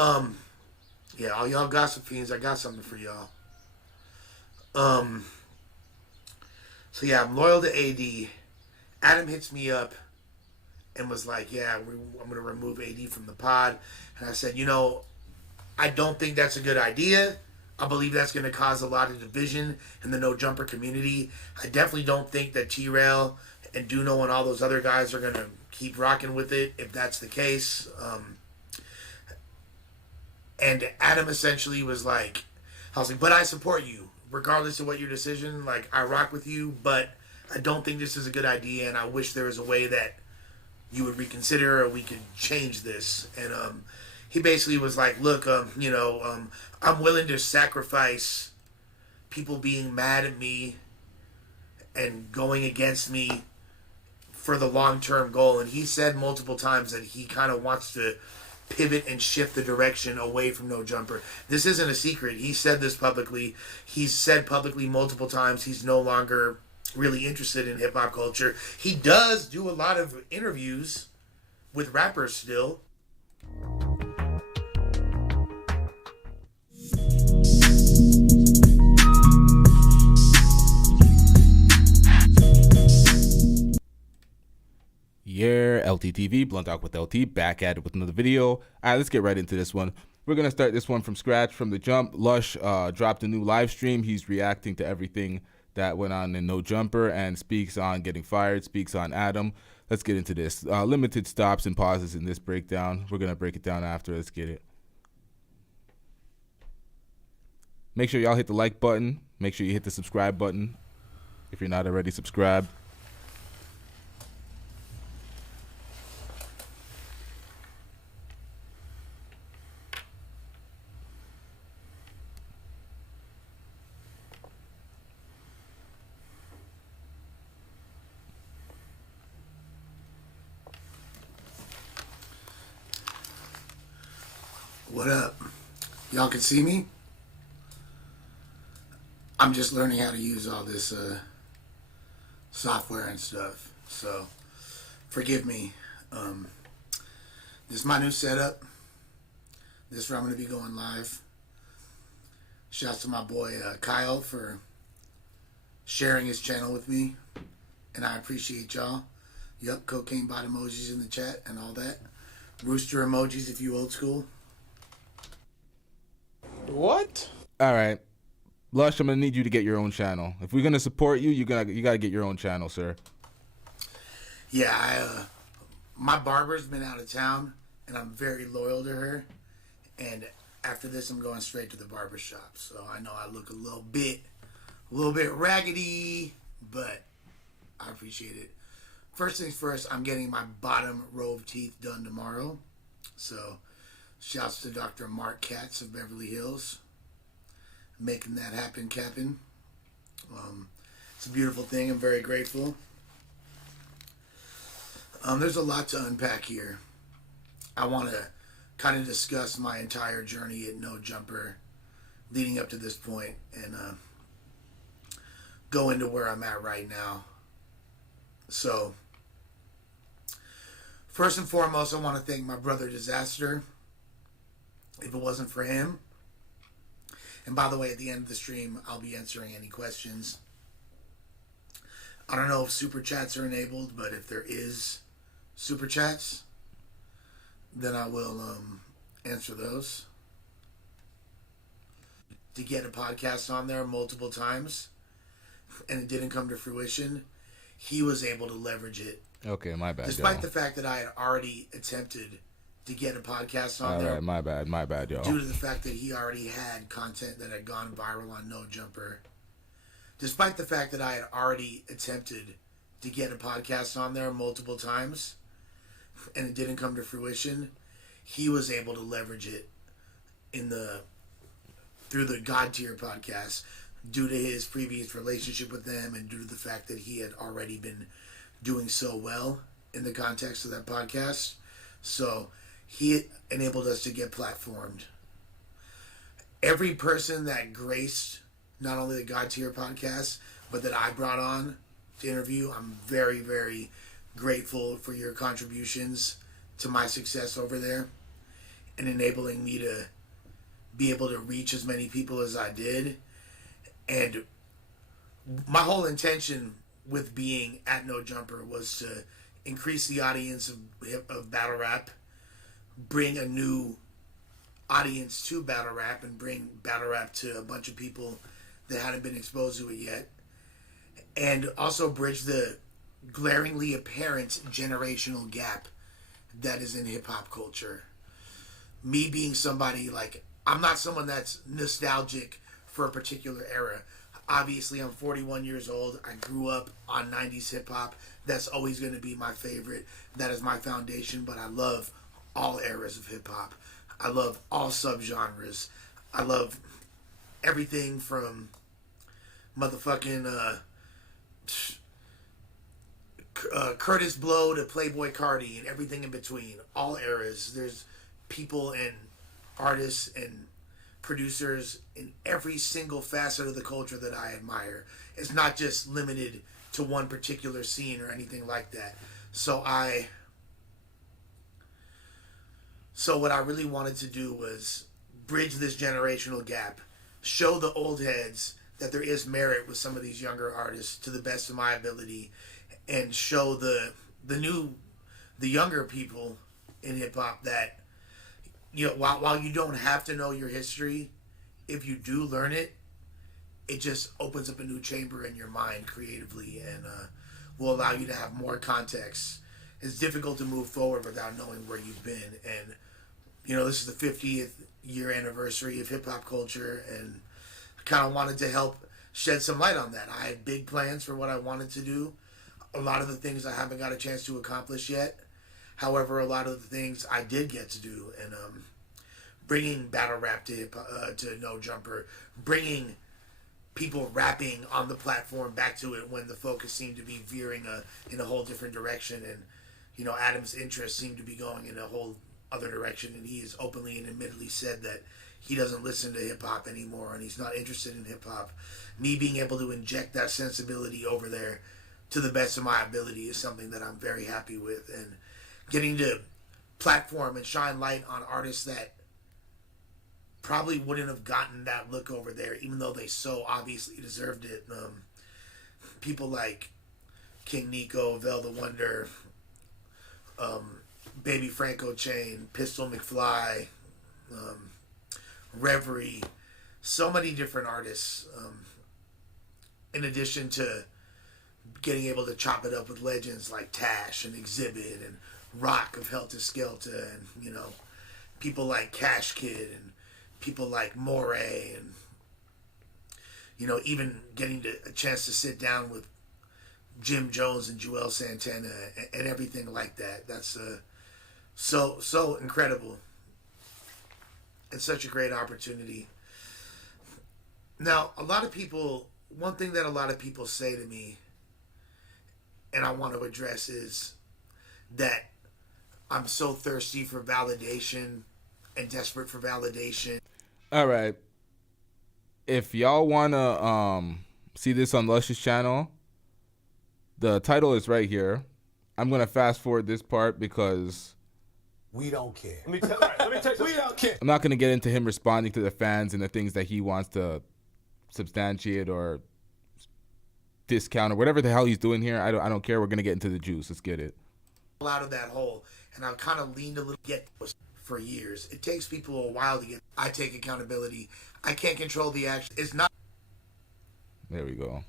Um, yeah, all y'all gossip fiends, I got something for y'all. Um, so yeah, I'm loyal to AD. Adam hits me up and was like, "Yeah, I'm gonna remove AD from the pod." And I said, I don't think that's a good idea. I believe that's going to cause a lot of division in the no jumper community. I definitely don't think that T Rail and Duno and all those other guys are going to keep rocking with it if that's the case. And Adam essentially was like, I was like, but I support you regardless of what your decision. Like, I rock with you, but I don't think this is a good idea, and I wish there was a way that you would reconsider or we could change this. And he basically was like, look, I'm willing to sacrifice people being mad at me and going against me for the long-term goal. And he said multiple times that he kind of wants to pivot and shift the direction away from no jumper. This isn't a secret. He said this publicly. He's said publicly multiple times he's no longer really interested in hip-hop culture. He does do a lot of interviews with rappers still. Yeah, LTTV, Blunt Talk with LT, back at it with another video. All right, let's get right into this one. We're going to start this one from scratch, from the jump. Lush dropped a new live stream. He's reacting to everything that went on in No Jumper and speaks on getting fired, speaks on Adam. Let's get into this. Limited stops and pauses in this breakdown. We're going to break it down after. Let's get it. Make sure y'all hit the like button. Make sure you hit the subscribe button if you're not already subscribed. What up? Y'all can see me? I'm just learning how to use all this software and stuff. So, forgive me. This is my new setup. This is where I'm going to be going live. Shouts to my boy Kyle for sharing his channel with me. And I appreciate y'all. Yup, cocaine bot emojis in the chat and all that. Rooster emojis if you old school. What? All right. Lush, I'm going to need you to get your own channel. If we're going to support you, you got to get your own channel, sir. Yeah, my barber's been out of town, and I'm very loyal to her. And after this, I'm going straight to the barber shop. So I know I look a little bit raggedy, but I appreciate it. First things first, I'm getting my bottom row of teeth done tomorrow. So shouts to Dr. Mark Katz of Beverly Hills. Making that happen, Captain. It's a beautiful thing. I'm very grateful. There's a lot to unpack here. I want to kind of discuss my entire journey at No Jumper leading up to this point and go into where I'm at right now. So, first and foremost, I want to thank my brother Disaster. If it wasn't for him, and by the way, at the end of the stream, I'll be answering any questions. I don't know if super chats are enabled, but if there is super chats, then I will answer those. To get a podcast on there multiple times, and it didn't come to fruition, he was able to leverage it. Okay, my bad. Despite the fact that I had already attempted to get a podcast on there. All right, my bad, y'all. Due to the fact that he already had content that had gone viral on No Jumper. Despite the fact that I had already attempted to get a podcast on there multiple times, and it didn't come to fruition, he was able to leverage it through the God Tier podcast due to his previous relationship with them and due to the fact that he had already been doing so well in the context of that podcast. So he enabled us to get platformed. Every person that graced not only the God Tier podcast, but that I brought on to interview, I'm very, very grateful for your contributions to my success over there. and enabling me to be able to reach as many people as I did. And my whole intention with being at No Jumper was to increase the audience of battle rap, bring a new audience to battle rap, and bring battle rap to a bunch of people that hadn't been exposed to it yet, and also bridge the glaringly apparent generational gap that is in hip-hop culture. Me being somebody, like, I'm not someone that's nostalgic for a particular era. Obviously, I'm 41 years old. I grew up on 90s hip-hop. That's always going to be my favorite. That is my foundation, but I love all eras of hip-hop. I love all subgenres. I love everything from motherfucking Curtis Blow to Playboy Cardi and everything in between. All eras. There's people and artists and producers in every single facet of the culture that I admire. It's not just limited to one particular scene or anything like that. So what I really wanted to do was bridge this generational gap, show the old heads that there is merit with some of these younger artists to the best of my ability, and show the younger people in hip hop that, you know, while you don't have to know your history, if you do learn it, it just opens up a new chamber in your mind creatively, and will allow you to have more context. It's difficult to move forward without knowing where you've been, and you know, this is the 50th year anniversary of hip hop culture, and I kind of wanted to help shed some light on that. I had big plans for what I wanted to do. A lot of the things I haven't got a chance to accomplish yet. However, a lot of the things I did get to do, and bringing battle rap to No Jumper, bringing people rapping on the platform back to it when the focus seemed to be veering in a whole different direction, and you know, Adam's interest seemed to be going in a whole other direction, and he has openly and admittedly said that he doesn't listen to hip hop anymore and he's not interested in hip hop. Me being able to inject that sensibility over there to the best of my ability is something that I'm very happy with, and getting to platform and shine light on artists that probably wouldn't have gotten that look over there, even though they so obviously deserved it. People like King Nico, Vel the Wonder, Baby Franco Chain, Pistol McFly, Reverie, so many different artists, in addition to getting able to chop it up with legends like Tash and Exhibit and Rock of Helter Skelter, and you know, people like Cash Kid and people like Moray, and you know, even getting a chance to sit down with Jim Jones and Joel Santana and everything like that. That's so incredible and such a great opportunity. Now, one thing that a lot of people say to me, and I want to address, is that I'm so thirsty for validation and desperate for validation. All right. If y'all want to see this on Lush's channel, the title is right here. I'm going to fast forward this part because we don't care. Let me tell you. We don't care. I'm not going to get into him responding to the fans and the things that he wants to substantiate or discount or whatever the hell he's doing here. I don't care. We're going to get into the juice. Let's get it. Out of that hole, and I've kind of leaned a little for years. It takes people a while to get. I take accountability. I can't control the action. It's not. There we go.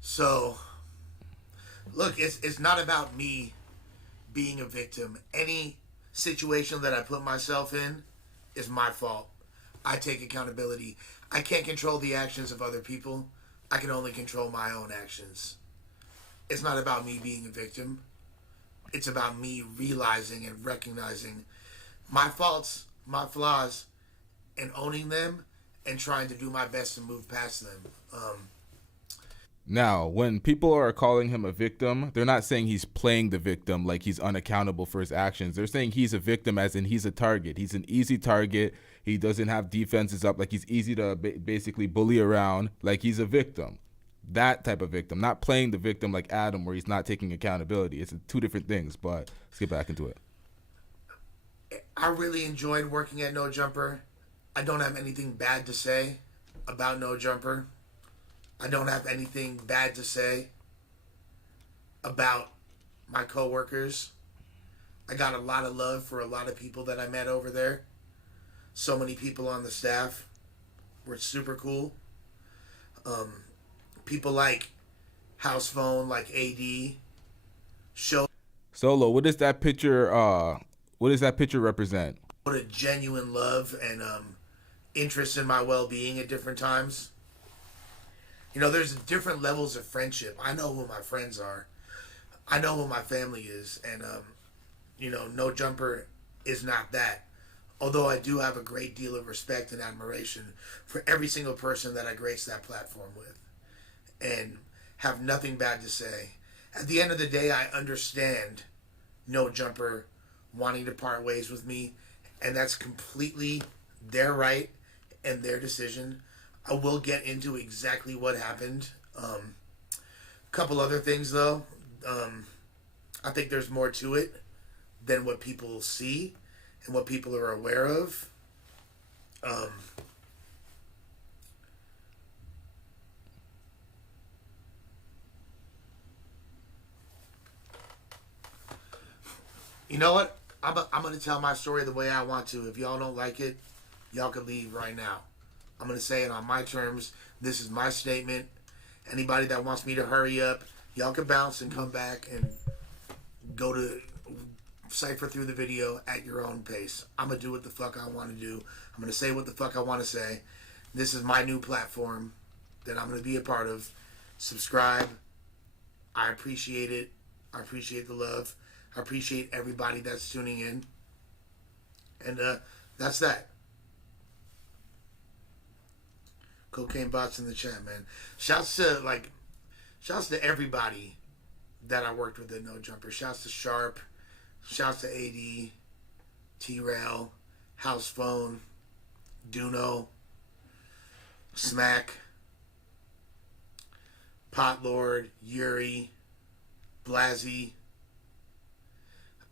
So, look, it's not about me being a victim. Any situation that I put myself in is my fault. I take accountability. I can't control the actions of other people. I can only control my own actions. It's not about me being a victim. It's about me realizing and recognizing my faults, my flaws, and owning them and trying to do my best to move past them. Now, when people are calling him a victim, they're not saying he's playing the victim like he's unaccountable for his actions. They're saying he's a victim as in he's a target. He's an easy target. He doesn't have defenses up. Like, he's easy to basically bully around, like he's a victim. that type of victim, not playing the victim like Adam, where he's not taking accountability. It's two different things. But let's get back into it. I really enjoyed working at No Jumper. I don't have anything bad to say about No Jumper. I don't have anything bad to say about my coworkers. I got a lot of love for a lot of people that I met over there. So many people on the staff were super cool. People like House Phone, like AD, showed Solo, what does that picture represent? a genuine love and interest in my well-being at different times. You know, there's different levels of friendship. I know who my friends are. I know who my family is. And, you know, No Jumper is not that. Although I do have a great deal of respect and admiration for every single person that I grace that platform with. And have nothing bad to say. At the end of the day, I understand No Jumper wanting to part ways with me. And that's completely their right and their decision. I will get into exactly what happened. A couple other things, though. I think there's more to it than what people see and what people are aware of. You know what? I'm going to tell my story the way I want to. If y'all don't like it, y'all can leave right now. I'm going to say it on my terms. This is my statement. Anybody that wants me to hurry up, y'all can bounce and come back and go to cipher through the video at your own pace. I'm going to do what the fuck I want to do. I'm going to say what the fuck I want to say. This is my new platform that I'm going to be a part of. Subscribe. I appreciate it. I appreciate the love. I appreciate everybody that's tuning in. And that's that. Cocaine bots in the chat, man. Shouts to everybody that I worked with at No Jumper. Shouts to Sharp. Shouts to AD, T-Rail, House Phone, Duno, Smack, Potlord, Yuri, Blazzy,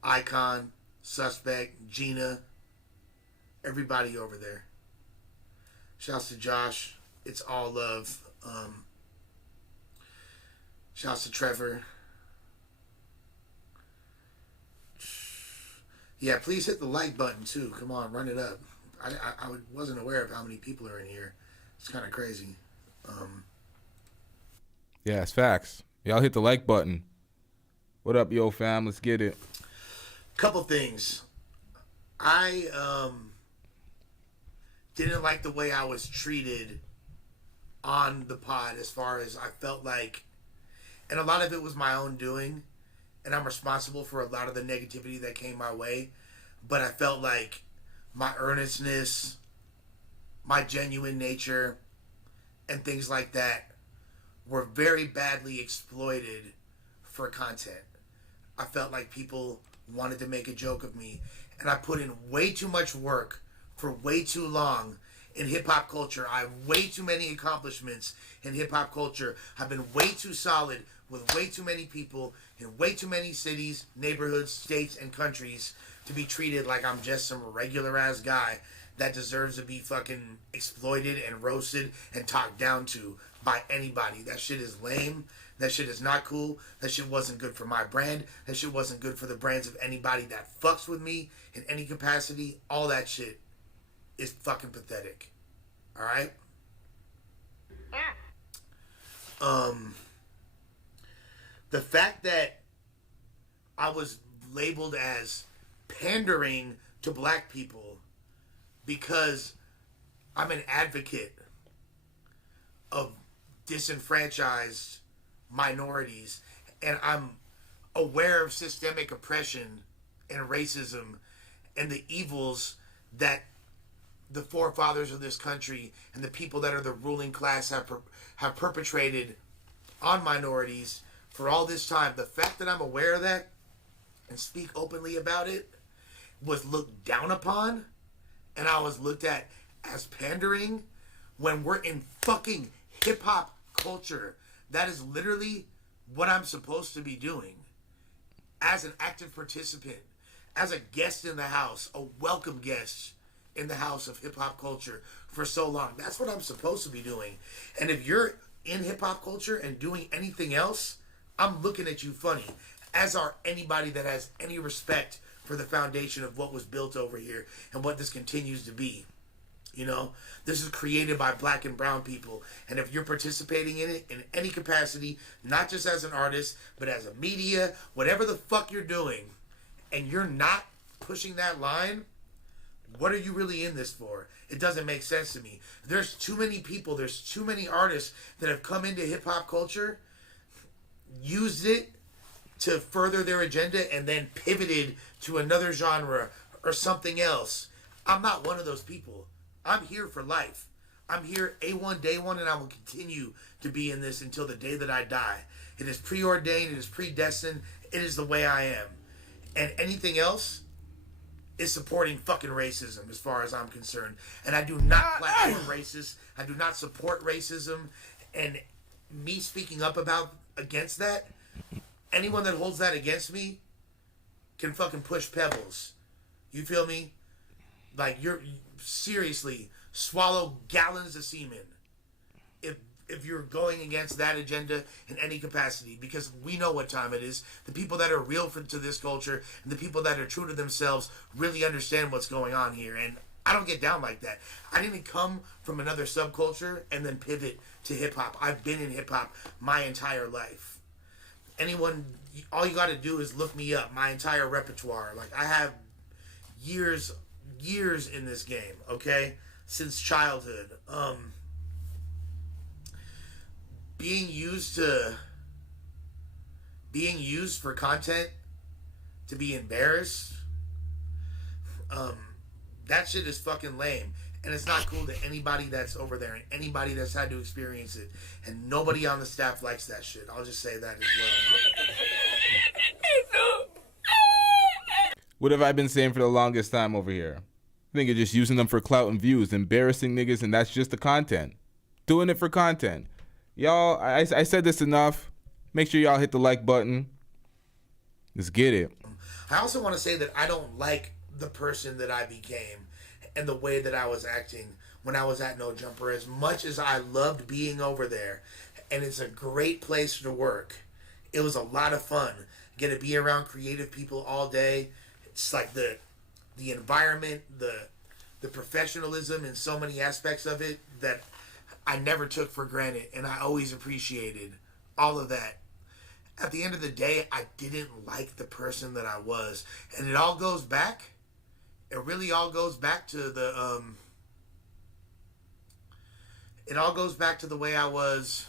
Icon, Suspect, Gina, everybody over there. Shouts to Josh. It's all love. Shouts to Trevor. Yeah, please hit the like button too. Come on, run it up. I wasn't aware of how many people are in here. It's kind of crazy. Yeah, it's facts. Y'all hit the like button. What up, yo fam? Let's get it. Couple things. I didn't like the way I was treated on the pod, as far as I felt like, and a lot of it was my own doing, and I'm responsible for a lot of the negativity that came my way, but I felt like my earnestness, my genuine nature, and things like that were very badly exploited for content. I felt like people wanted to make a joke of me, and I put in way too much work for way too long in hip-hop culture. I have way too many accomplishments in hip-hop culture. I've been way too solid with way too many people in way too many cities, neighborhoods, states, and countries to be treated like I'm just some regular-ass guy that deserves to be fucking exploited and roasted and talked down to by anybody. That shit is lame. That shit is not cool. That shit wasn't good for my brand. That shit wasn't good for the brands of anybody that fucks with me in any capacity. All that shit is fucking pathetic. Alright? The fact that I was labeled as pandering to black people because I'm an advocate of disenfranchised minorities, and I'm aware of systemic oppression and racism and the evils that the forefathers of this country and the people that are the ruling class have perpetrated on minorities for all this time. The fact that I'm aware of that and speak openly about it was looked down upon, and I was looked at as pandering when we're in fucking hip-hop culture. That is literally what I'm supposed to be doing as an active participant, as a guest in the house, a welcome guest in the house of hip-hop culture for so long. That's what I'm supposed to be doing. And if you're in hip-hop culture and doing anything else, I'm looking at you funny, as are anybody that has any respect for the foundation of what was built over here and what this continues to be. You know, this is created by black and brown people. And if you're participating in it in any capacity, not just as an artist, but as a media, whatever the fuck you're doing, and you're not pushing that line, what are you really in this for? It doesn't make sense to me. There's too many people, there's too many artists that have come into hip hop culture, used it to further their agenda, and then pivoted to another genre or something else. I'm not one of those people. I'm here for life. I'm here A1 day one, and I will continue to be in this until the day that I die. It is preordained. It is predestined. It is the way I am. And anything else is supporting fucking racism as far as I'm concerned. And I do not platform racist. I do not support racism. And me speaking up against that, anyone that holds that against me can fucking push pebbles. You feel me? Like, you're seriously swallow gallons of semen if you're going against that agenda in any capacity, because we know what time it is. The people that are real to this culture and the people that are true to themselves really understand what's going on here. And I don't get down like that. I didn't come from another subculture and then pivot to hip hop. I've been in hip hop my entire life. All you got to do is look me up. My entire repertoire. Like, I have years in this game, okay? Since childhood. Being used for content to be embarrassed, that shit is fucking lame. And it's not cool to anybody that's over there and anybody that's had to experience it. And nobody on the staff likes that shit. I'll just say that as well. What have I been saying for the longest time over here? I think you're just using them for clout and views, embarrassing niggas, and that's just the content. Doing it for content. Y'all, I said this enough. Make sure y'all hit the like button. Let's get it. I also want to say that I don't like the person that I became and the way that I was acting when I was at No Jumper, as much as I loved being over there. And it's a great place to work. It was a lot of fun. Get to be around creative people all day. It's like the environment, the professionalism in so many aspects of it that I never took for granted, and I always appreciated all of that. At the end of the day, I didn't like the person that I was, and it all goes back. It really all goes back to the it all goes back to the way I was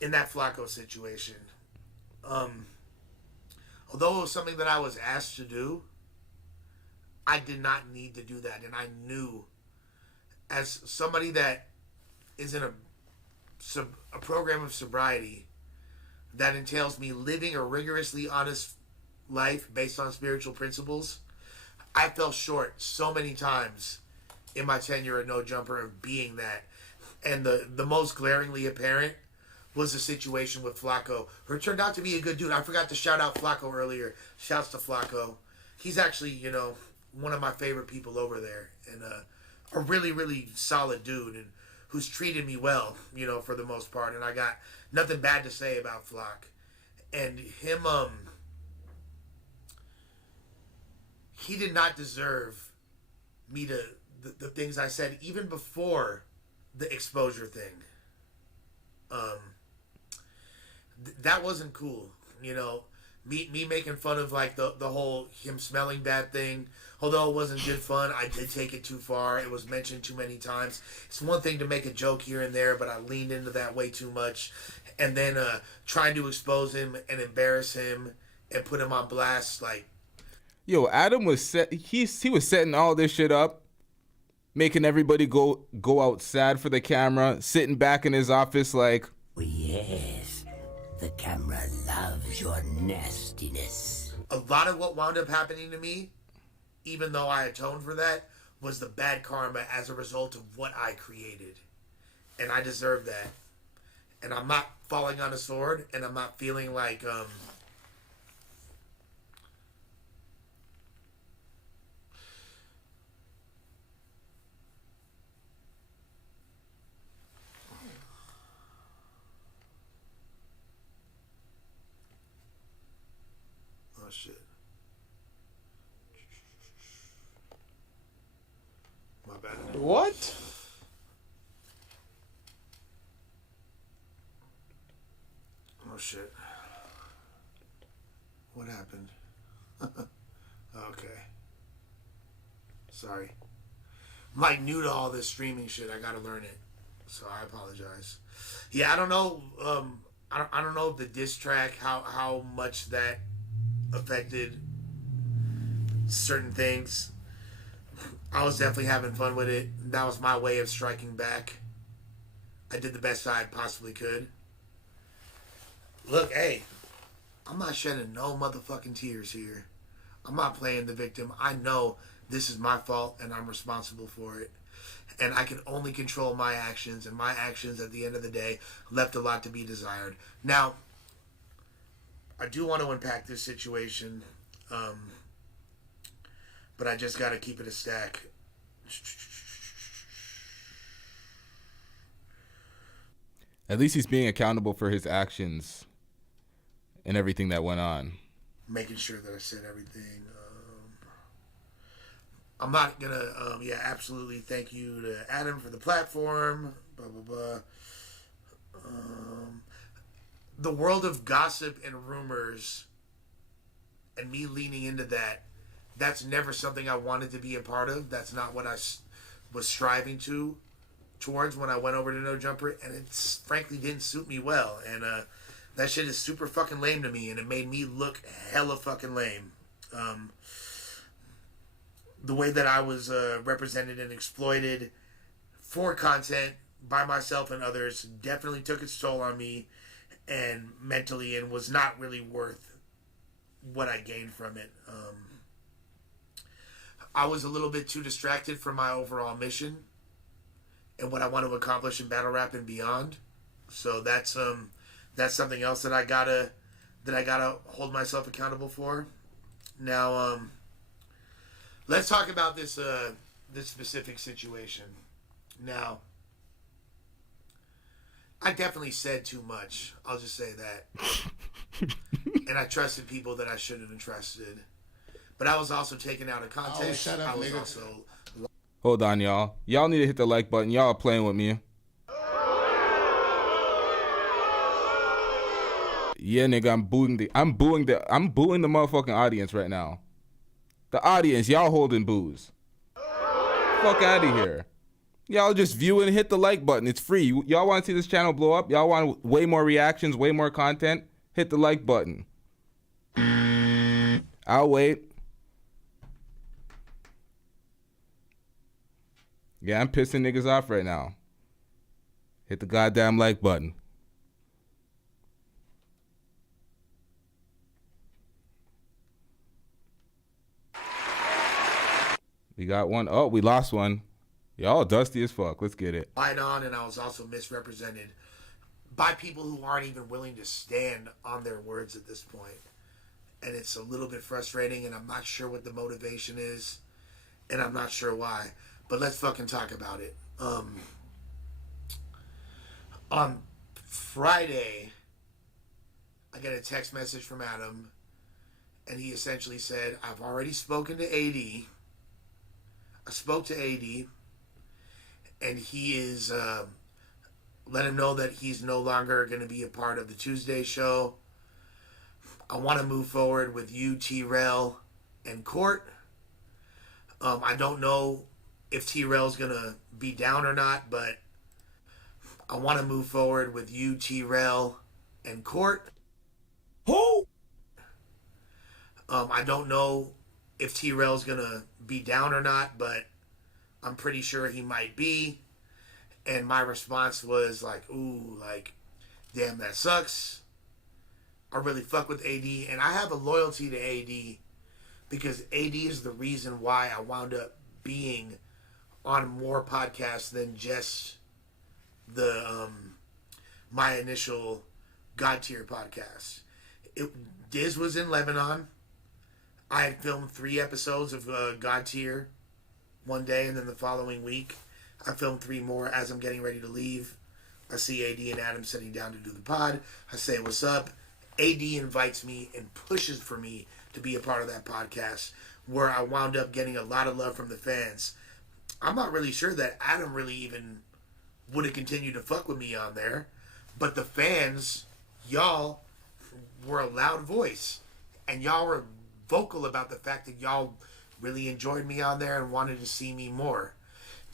in that Flacco situation. Although it was something that I was asked to do, I did not need to do that. And I knew, as somebody that is in a program of sobriety that entails me living a rigorously honest life based on spiritual principles, I fell short so many times in my tenure at No Jumper of being that. And the most glaringly apparent was the situation with Flacco, who turned out to be a good dude. I forgot to shout out Flacco earlier. Shouts to Flacco. He's actually, one of my favorite people over there, and a really, really solid dude, and who's treated me well, for the most part. And I got nothing bad to say about Flock. And him, he did not deserve me to the things I said even before the exposure thing. That wasn't cool, Me making fun of like the whole him smelling bad thing. Although it wasn't good fun, I did take it too far. It was mentioned too many times. It's one thing to make a joke here and there, but I leaned into that way too much. And then trying to expose him and embarrass him and put him on blast, like. Yo, Adam was he was setting all this shit up, making everybody go out sad for the camera, sitting back in his office like, oh, yes, the camera loves your nastiness. A lot of what wound up happening to me, even though I atoned for that, was the bad karma as a result of what I created. And I deserve that. and I'm not falling on a sword, and I'm not feeling like oh shit. My bad. What? Oh shit. What happened? Okay. Sorry. I'm like new to all this streaming shit. I gotta learn it. So I apologize. Yeah, I don't know. I don't know if the diss track, how much that affected certain things. I was definitely having fun with it. That was my way of striking back. I did the best I possibly could. Look, hey, I'm not shedding no motherfucking tears here. I'm not playing the victim. I know this is my fault and I'm responsible for it. And I can only control my actions, and my actions at the end of the day left a lot to be desired. Now, I do want to unpack this situation, but I just got to keep it a stack. At least he's being accountable for his actions and everything that went on. Making sure that I said everything. I'm not gonna, absolutely thank you to Adam for the platform, blah, blah, blah. The world of gossip and rumors and me leaning into that, that's never something I wanted to be a part of. That's not what I was striving towards when I went over to No Jumper, and it frankly didn't suit me well. And that shit is super fucking lame to me, and it made me look hella fucking lame. The way that I was represented and exploited for content by myself and others definitely took its toll on me and mentally, and was not really worth what I gained from it. I was a little bit too distracted from my overall mission and what I want to accomplish in battle rap and beyond. So that's something else that I gotta hold myself accountable for. Now, let's talk about this specific situation. Now, I definitely said too much. I'll just say that. And I trusted people that I shouldn't have trusted. But I was also taken out of context. Oh, shut up, I was nigga. also... Hold on, y'all. Y'all need to hit the like button. Y'all are playing with me. Yeah, nigga, I'm booing the motherfucking audience right now. The audience, y'all holding booze. Fuck out of here. Y'all just view and hit the like button. It's free. Y'all want to see this channel blow up? Y'all want way more reactions, way more content? Hit the like button. I'll wait. Yeah, I'm pissing niggas off right now. Hit the goddamn like button. We got one. Oh, we lost one. Y'all dusty as fuck. Let's get it. Lied on, and I was also misrepresented by people who aren't even willing to stand on their words at this point. And it's a little bit frustrating, and I'm not sure what the motivation is, and I'm not sure why. But let's fucking talk about it. On Friday, I got a text message from Adam, and he essentially said, I've already spoken to AD. I spoke to AD, and he is, let him know that he's no longer going to be a part of the Tuesday show. I want to move forward with you, T-Rail, and Court. I don't know if T-Rail's going to be down or not, but I want to move forward with you, T-Rail, and Court. Who? I don't know if T-Rail's going to be down or not, but I'm pretty sure he might be. And my response was like, ooh, like, damn, that sucks. I really fuck with AD, and I have a loyalty to AD because AD is the reason why I wound up being on more podcasts than just the my initial God Tier podcast. Diz was in Lebanon. I had filmed 3 episodes of God Tier one day, and then the following week I filmed 3 more. As I'm getting ready to leave, I see AD and Adam sitting down to do the pod. I say, what's up? AD invites me and pushes for me to be a part of that podcast, where I wound up getting a lot of love from the fans. I'm not really sure that Adam really even would have continued to fuck with me on there, but the fans, y'all, were a loud voice, and y'all were vocal about the fact that y'all really enjoyed me on there and wanted to see me more.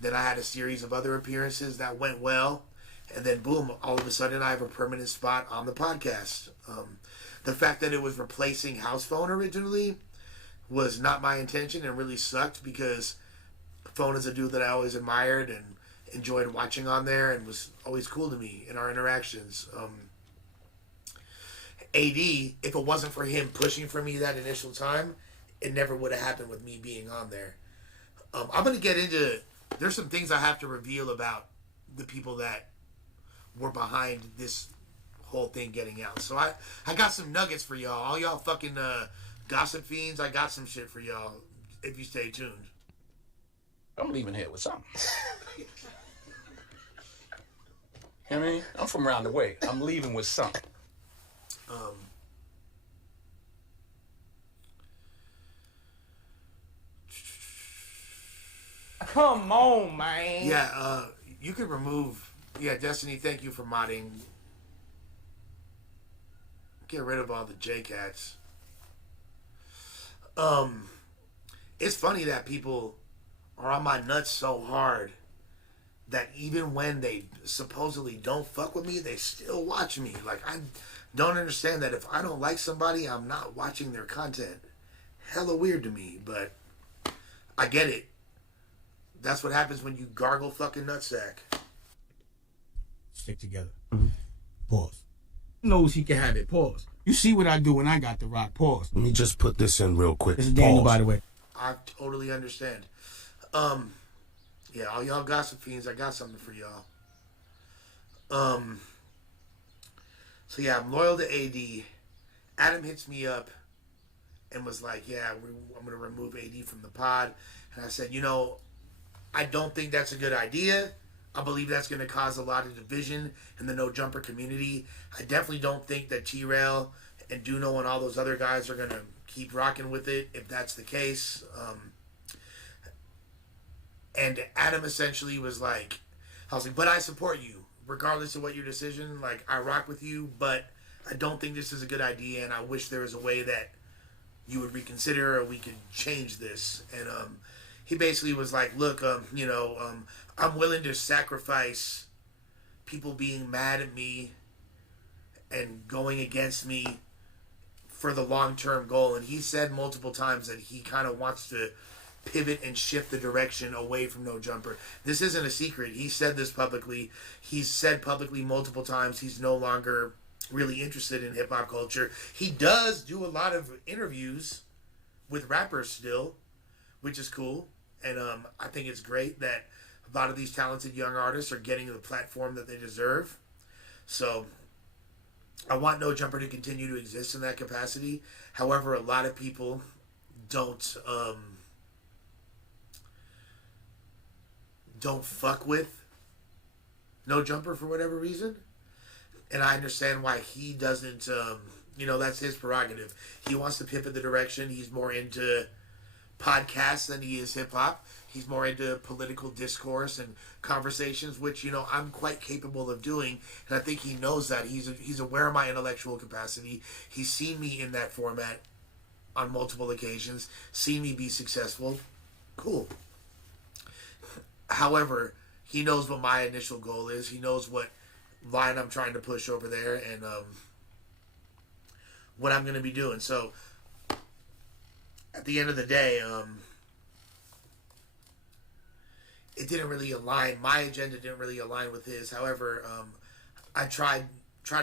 Then I had a series of other appearances that went well, and then boom, all of a sudden I have a permanent spot on the podcast. The fact that it was replacing House Phone originally was not my intention and really sucked, because Phone is a dude that I always admired and enjoyed watching on there and was always cool to me in our interactions. AD, if it wasn't for him pushing for me that initial time, it never would have happened with me being on there. I'm going to get into, there's some things I have to reveal about the people that were behind this whole thing getting out. So I got some nuggets for y'all. All y'all fucking gossip fiends, I got some shit for y'all if you stay tuned. I'm leaving here with something. You know what I mean? I'm from around the way. I'm leaving with something. Come on, man. Yeah, you could remove... Yeah, Destiny, thank you for modding. Get rid of all the J-Cats. It's funny that people are on my nuts so hard that even when they supposedly don't fuck with me, they still watch me. Like, I don't understand that if I don't like somebody, I'm not watching their content. Hella weird to me, but I get it. That's what happens when you gargle fucking nutsack. Stick together. Mm-hmm. Pause. Knows he can have it. Pause. You see what I do when I got the rock. Pause. Let me just put this in real quick. This is Daniel, by the way. I totally understand. Yeah, all y'all gossip fiends, I got something for y'all. So yeah, I'm loyal to AD. Adam hits me up and was like, yeah, I'm going to remove AD from the pod. And I said, I don't think that's a good idea. I believe that's going to cause a lot of division in the No Jumper community. I definitely don't think that T-Rail and Duno and all those other guys are going to keep rocking with it if that's the case. And Adam essentially was like, I was like, but I support you. Regardless of what your decision, like, I rock with you, but I don't think this is a good idea, and I wish there was a way that you would reconsider or we could change this. And he basically was like, look, I'm willing to sacrifice people being mad at me and going against me for the long-term goal. And he said multiple times that he kind of wants to pivot and shift the direction away from No Jumper. This isn't a secret. He said this publicly. He's said publicly multiple times he's no longer really interested in hip-hop culture. He does do a lot of interviews with rappers still, which is cool. And I think it's great that a lot of these talented young artists are getting the platform that they deserve. So I want No Jumper to continue to exist in that capacity. However, a lot of people don't fuck with No Jumper for whatever reason. And I understand why he doesn't, that's his prerogative. He wants to pivot the direction. He's more into podcasts than he is hip-hop. He's more into political discourse and conversations, which, I'm quite capable of doing. And I think he knows that. He's aware of my intellectual capacity. He's seen me in that format on multiple occasions, seen me be successful. Cool. However, he knows what my initial goal is. He knows what line I'm trying to push over there and what I'm going to be doing. So, at the end of the day, it didn't really align. My agenda didn't really align with his. However, I tried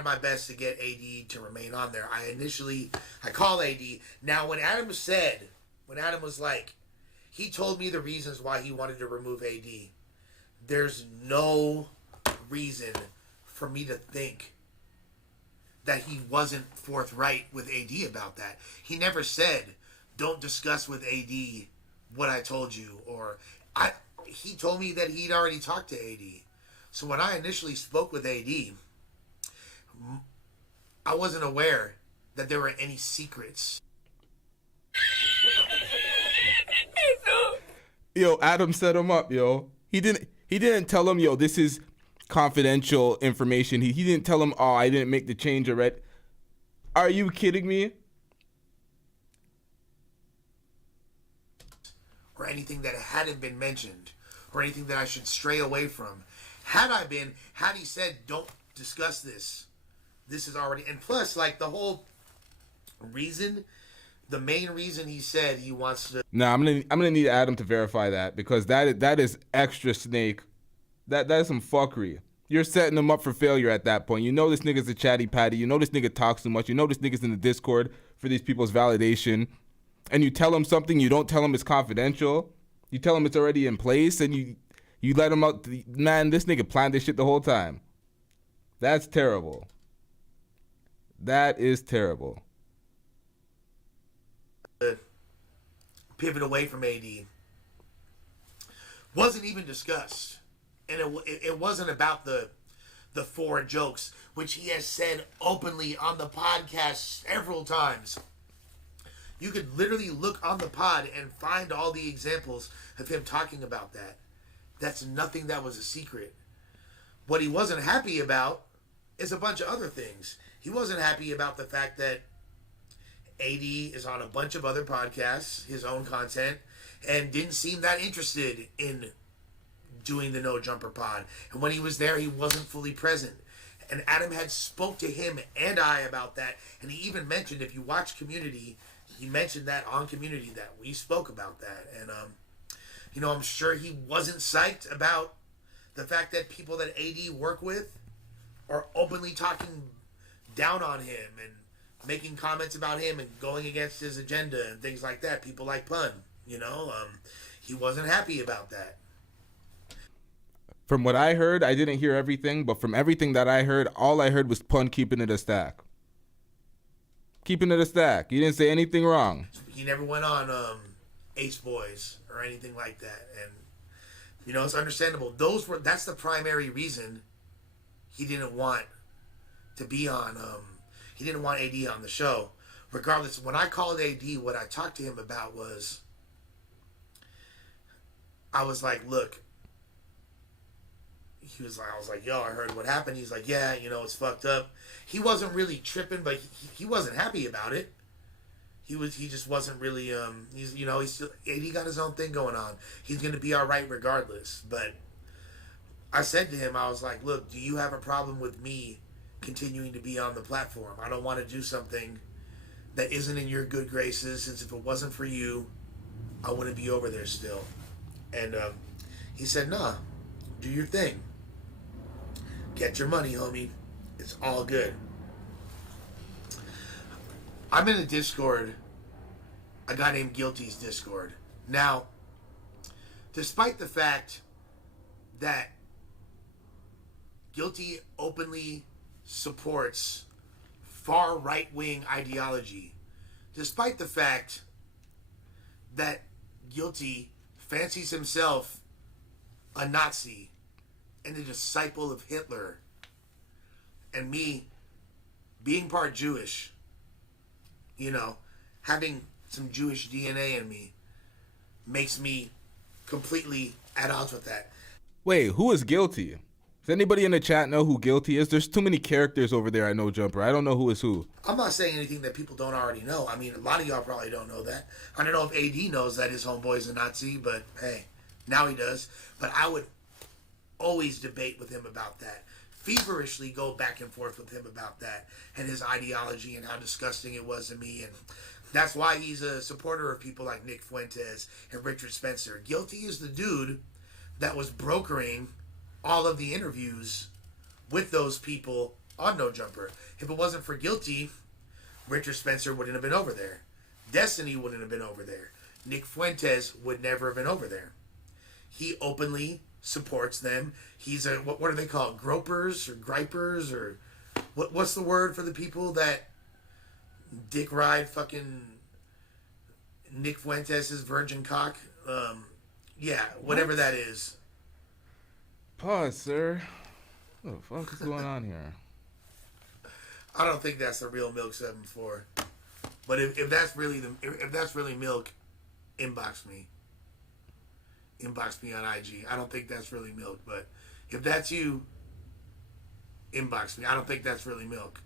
my best to get AD to remain on there. I called AD. Now, when Adam was like, he told me the reasons why he wanted to remove AD. There's no reason for me to think that he wasn't forthright with AD about that. He never said, don't discuss with AD what I told you, or he told me that he'd already talked to AD. So when I initially spoke with AD, I wasn't aware that there were any secrets. Yo, Adam set him up, yo. He didn't tell him, yo, this is confidential information. He didn't tell him, oh, I didn't make the change already. Are you kidding me? Or anything that hadn't been mentioned, or anything that I should stray away from. Had he said, don't discuss this, this is already, and plus, like, the whole reason, the main reason he said he wants to. Nah, I'm gonna need Adam to verify that, because that is extra snake. That is some fuckery. You're setting him up for failure at that point. You know this nigga's a chatty patty. You know this nigga talks too much. You know this nigga's in the Discord for these people's validation. And you tell him something, you don't tell him it's confidential. You tell him it's already in place, and you let him out. Man, this nigga planned this shit the whole time. That's terrible. That is terrible. Pivot away from AD wasn't even discussed, and it wasn't about the 4 jokes, which he has said openly on the podcast several times. You could literally look on the pod and find all the examples of him talking about that. That's nothing that was a secret. What he wasn't happy about is a bunch of other things. He wasn't happy about the fact that AD is on a bunch of other podcasts, his own content, and didn't seem that interested in doing the No Jumper pod. And when he was there, he wasn't fully present. And Adam had spoke to him and I about that. And he even mentioned, if you watch Community, he mentioned that on Community, that we spoke about that. And, I'm sure he wasn't psyched about the fact that people that AD work with are openly talking down on him and making comments about him and going against his agenda and things like that. People like Pun, he wasn't happy about that. From what I heard, I didn't hear everything, but from everything that I heard, all I heard was Pun keeping it a stack. Keeping it a stack. He didn't say anything wrong. He never went on Ace Boys or anything like that. And, it's understandable. That's the primary reason he didn't want to be on, he didn't want AD on the show. Regardless, when I called AD, what I talked to him about was, I was like, look, I was like, yo, I heard what happened. He's like, yeah, it's fucked up. He wasn't really tripping, but he wasn't happy about it. He just wasn't really, he's still, AD got his own thing going on. He's going to be all right regardless. But I said to him, I was like, look, do you have a problem with me continuing to be on the platform? I don't want to do something that isn't in your good graces, since if it wasn't for you, I wouldn't be over there still. And he said, nah, do your thing. Get your money, homie. It's all good. I'm in a Discord, a guy named Guilty's Discord. Now, despite the fact that Guilty openly supports far right-wing ideology, despite the fact that Guilty fancies himself a Nazi and a disciple of Hitler, and me being part Jewish, having some Jewish DNA in me, makes me completely at odds with that. Wait, who is Guilty? Does anybody in the chat know who Guilty is? There's too many characters over there I know, Jumper. I don't know who is who. I'm not saying anything that people don't already know. I mean, a lot of y'all probably don't know that. I don't know if AD knows that his homeboy is a Nazi, but hey, now he does. But I would always debate with him about that. Feverishly go back and forth with him about that and his ideology and how disgusting it was to me. And that's why he's a supporter of people like Nick Fuentes and Richard Spencer. Guilty is the dude that was brokering all of the interviews with those people on No Jumper. If it wasn't for Guilty, Richard Spencer wouldn't have been over there. Destiny wouldn't have been over there. Nick Fuentes would never have been over there. He openly supports them. He's a what are they called? Gropers or gripers or what's the word for the people that dick ride fucking Nick Fuentes' virgin cock? Yeah, whatever that is. Pause, sir. What the fuck is going on here? I don't think that's the real Milk 7-4. But if that's really Milk, inbox me. Inbox me on IG. I don't think that's really Milk, but if that's you, inbox me. I don't think that's really Milk.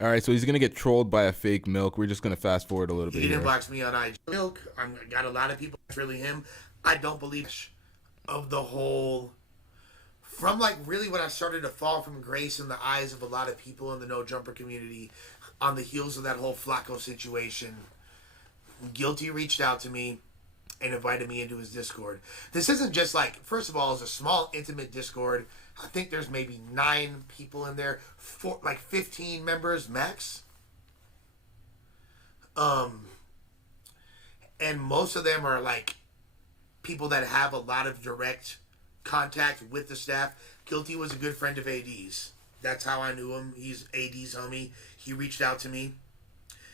All right, so he's gonna get trolled by a fake Milk. We're just gonna fast forward a little bit He here. inbox me on IG. Milk. I got a lot of people. It's really him. I don't believe of the whole. From like really when I started to fall from grace in the eyes of a lot of people in the no jumper community, on the heels of that whole Flacco situation, Guilty reached out to me and invited me into his Discord. This isn't just like, first of all, it's a small, intimate Discord. I think there's maybe 9 people in there, 15 members max. And most of them are like people that have a lot of direct contact with the staff. Guilty was a good friend of AD's. That's how I knew him. He's AD's homie. He reached out to me.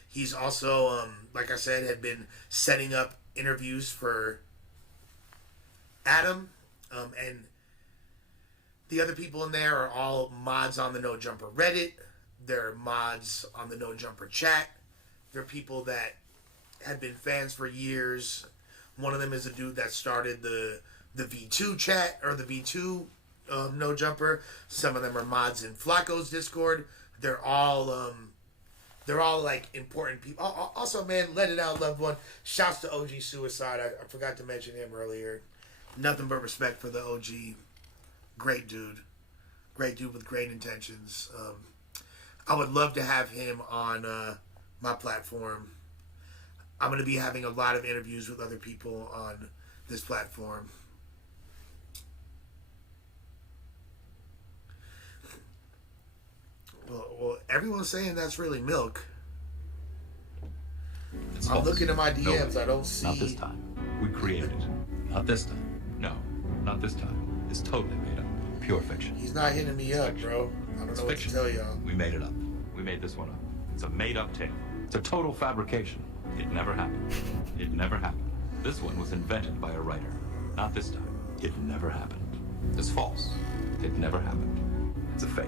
He's also, like I said, had been setting up interviews for Adam. And the other people in there are all mods on the No Jumper Reddit. They're mods on the No Jumper chat. They're people that had been fans for years. One of them is a dude that started the V2 chat, or the V2 No Jumper. Some of them are mods in Flacco's Discord. They're all like important people. Also, man, Let It Out, loved one. Shouts to OG Suicide. I forgot to mention him earlier. Nothing but respect for the OG. Great dude. Great dude with great intentions. I would love to have him on my platform. I'm going to be having a lot of interviews with other people on this platform. Well, everyone's saying that's really Milk. I'm looking at my DMs. I don't see. Not this time. We created it. Not this time. No, not this time. It's totally made up. Pure fiction. He's not hitting me up, bro. I don't know what to tell y'all. We made it up. We made this one up. It's a made-up tale. It's a total fabrication. It never happened. It never happened. This one was invented by a writer. Not this time. It never happened. It's false. It never happened. It's a fake.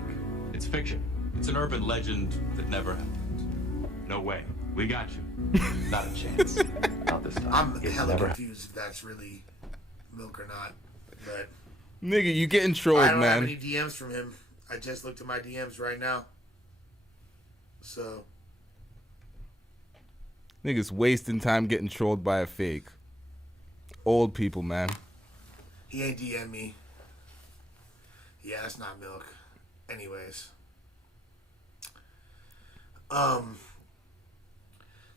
It's fiction. It's an urban legend that never happened. No way. We got you. Not a chance. Not this time. I'm hella confused if that's really Milk or not. But Nigga, you getting trolled, I don't man. have any DMs from him. I just looked at my DMs right now. So Niggas wasting time getting trolled by a fake. Old people, man. he ain't DM me. Yeah, that's not Milk. Anyways.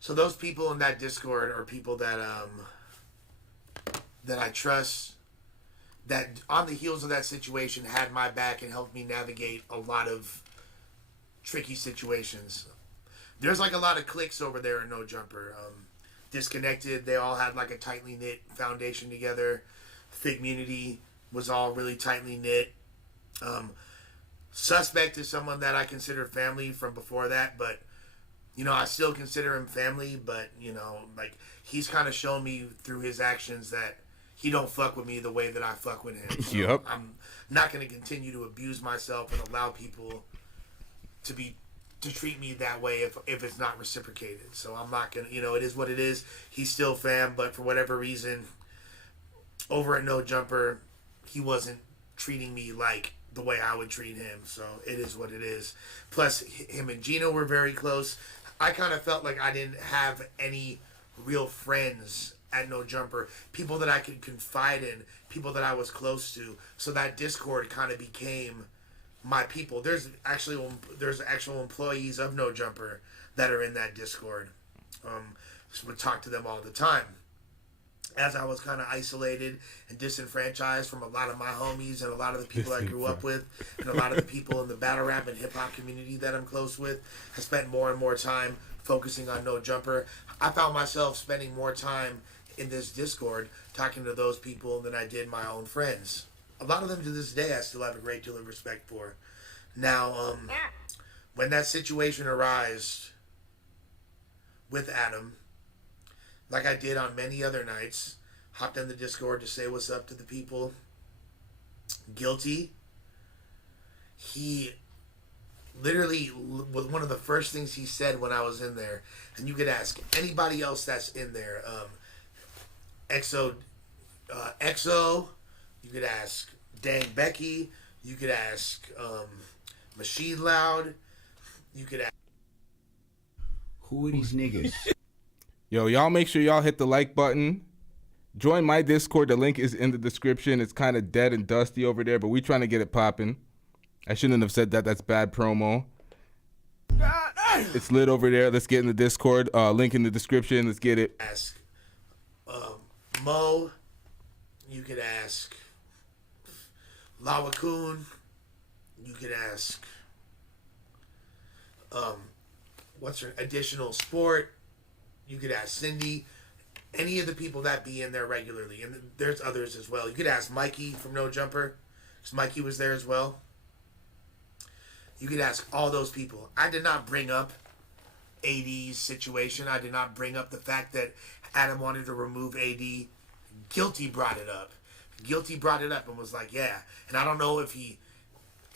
So those people in that Discord are people that that I trust, that on the heels of that situation had my back and helped me navigate a lot of tricky situations. There's like a lot of cliques over there in No Jumper. Disconnected, they all had like a tightly knit foundation together. Figmunity was all really tightly knit. Suspect is someone that I consider family from before that, but you know, I still consider him family, but you know, like he's kind of shown me through his actions that he don't fuck with me the way that I fuck with him. So Yep. I'm not going to continue to abuse myself and allow people to treat me that way if it's not reciprocated. So I'm not going to, you know, it is what it is. He's still fam, but for whatever reason, over at No Jumper, he wasn't treating me like the way I would treat him. So it is what it is. Plus, him and Gino were very close. I kind of felt like I didn't have any real friends at No Jumper, people that I could confide in, people that I was close to. So that Discord kind of became my people. There's actual employees of No Jumper that are in that Discord. So would talk to them all the time. As I was kind of isolated and disenfranchised from a lot of my homies and a lot of the people I grew up with and a lot of the people in the battle rap and hip hop community that I'm close with, I spent more and more time focusing on No Jumper. I found myself spending more time in this Discord talking to those people than I did my own friends. A lot of them to this day I still have a great deal of respect for. Now, when that situation arose with Adam, like I did on many other nights, hopped in the Discord to say what's up to the people. Guilty. He literally was one of the first things he said when I was in there, and you could ask anybody else that's in there. EXO, you could ask Dang Becky, you could ask Machine Loud, you could ask. Who are these niggas? Yo, y'all make sure y'all hit the like button. Join my Discord. The link is in the description. It's kind of dead and dusty over there, but we trying to get it popping. I shouldn't have said that. That's bad promo. It's lit over there. Let's get in the Discord. Link in the description. Let's get it. Ask Mo. You could ask Lawakun. You could ask what's her additional sport. You could ask Cindy. Any of the people that be in there regularly, and there's others as well. You could ask Mikey from No Jumper, because Mikey was there as well. You could ask all those people. I did not bring up AD's situation. I did not bring up the fact that Adam wanted to remove AD. Guilty brought it up. Guilty brought it up and was like, yeah. And I don't know if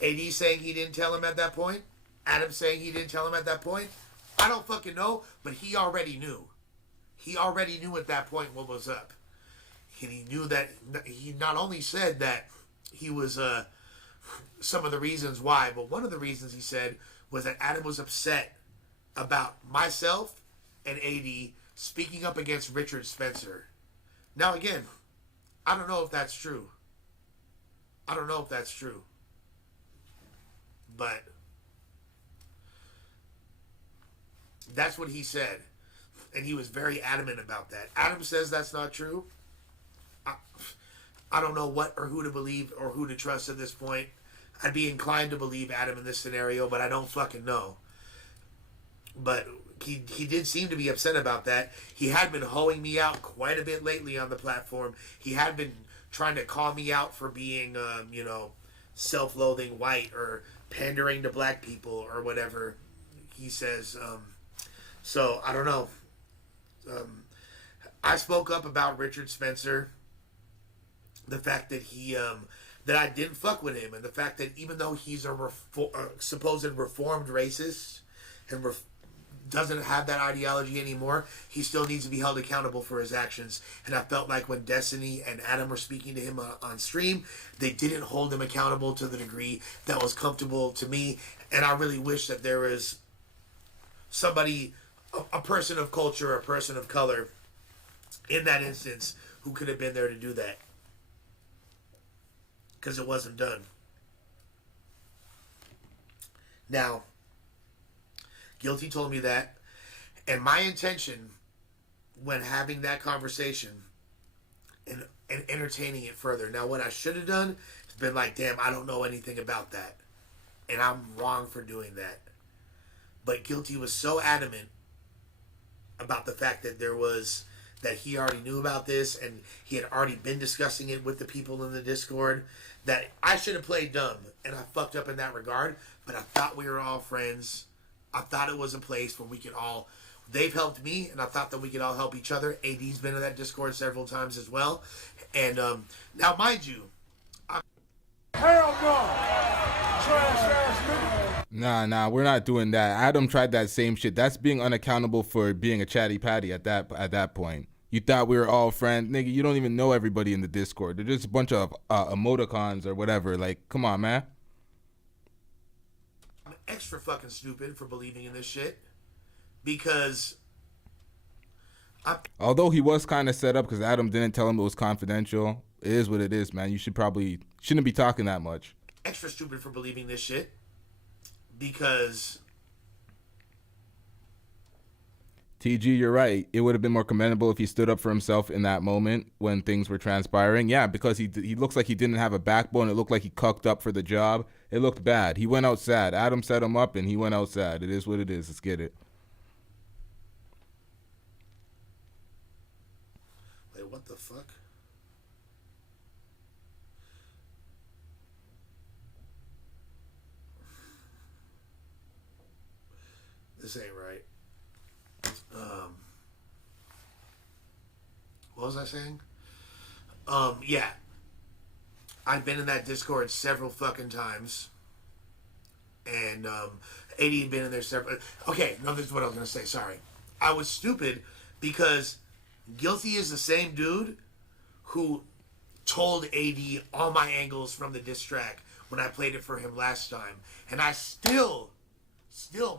AD saying he didn't tell him at that point, Adam saying he didn't tell him at that point. I don't fucking know, but he already knew. He already knew at that point what was up. And he knew that he not only said that he was some of the reasons why, but one of the reasons he said was that Adam was upset about myself and AD speaking up against Richard Spencer. Now again, I don't know if that's true. I don't know if that's true. But that's what he said. And he was very adamant about that. Adam says that's not true. I don't know what or who to believe or who to trust at this point. I'd be inclined to believe Adam in this scenario, but I don't fucking know. But he did seem to be upset about that. He had been hoeing me out quite a bit lately on the platform. He had been trying to call me out for being, self-loathing white or pandering to black people or whatever he says. So, I don't know. I spoke up about Richard Spencer, the fact that he that I didn't fuck with him, and the fact that even though he's a supposed reformed racist and doesn't have that ideology anymore, he still needs to be held accountable for his actions. And I felt like when Destiny and Adam were speaking to him on stream, they didn't hold him accountable to the degree that was comfortable to me. And I really wish that there was somebody, a person of culture, a person of color in that instance who could have been there to do that. Because it wasn't done. Now, Guilty told me that, and my intention when having that conversation and entertaining it further. Now, what I should have done has been like, damn, I don't know anything about that, and I'm wrong for doing that. But Guilty was so adamant about the fact that that he already knew about this and he had already been discussing it with the people in the Discord, that I should have played dumb, and I fucked up in that regard. But I thought we were all friends. I thought it was a place where we could all, they've helped me, and I thought that we could all help each other. AD's been in that Discord several times as well. And now, mind you, Hell no! Trash ass nigga. Nah, we're not doing that. Adam tried that same shit. That's being unaccountable for being a chatty patty at that point. You thought we were all friends. Nigga, you don't even know everybody in the Discord. They're just a bunch of emoticons or whatever. Like, come on, man. I'm extra fucking stupid for believing in this shit. Because although he was kind of set up because Adam didn't tell him it was confidential, it is what it is, man. You shouldn't be talking that much. Extra stupid for believing this shit. Because TG, you're right. It would have been more commendable if he stood up for himself in that moment when things were transpiring. Yeah, because he looks like he didn't have a backbone. It looked like he cucked up for the job. It looked bad. He went out sad. Adam set him up, and he went out sad. It is what it is. Let's get it. fuck? This ain't right. What was I saying? Yeah. I've been in that Discord several fucking times. And, 80 had been in there several... Okay, no, this is what I was going to say. Sorry. I was stupid because Guilty is the same dude who told AD all my angles from the diss track when I played it for him last time. And I still,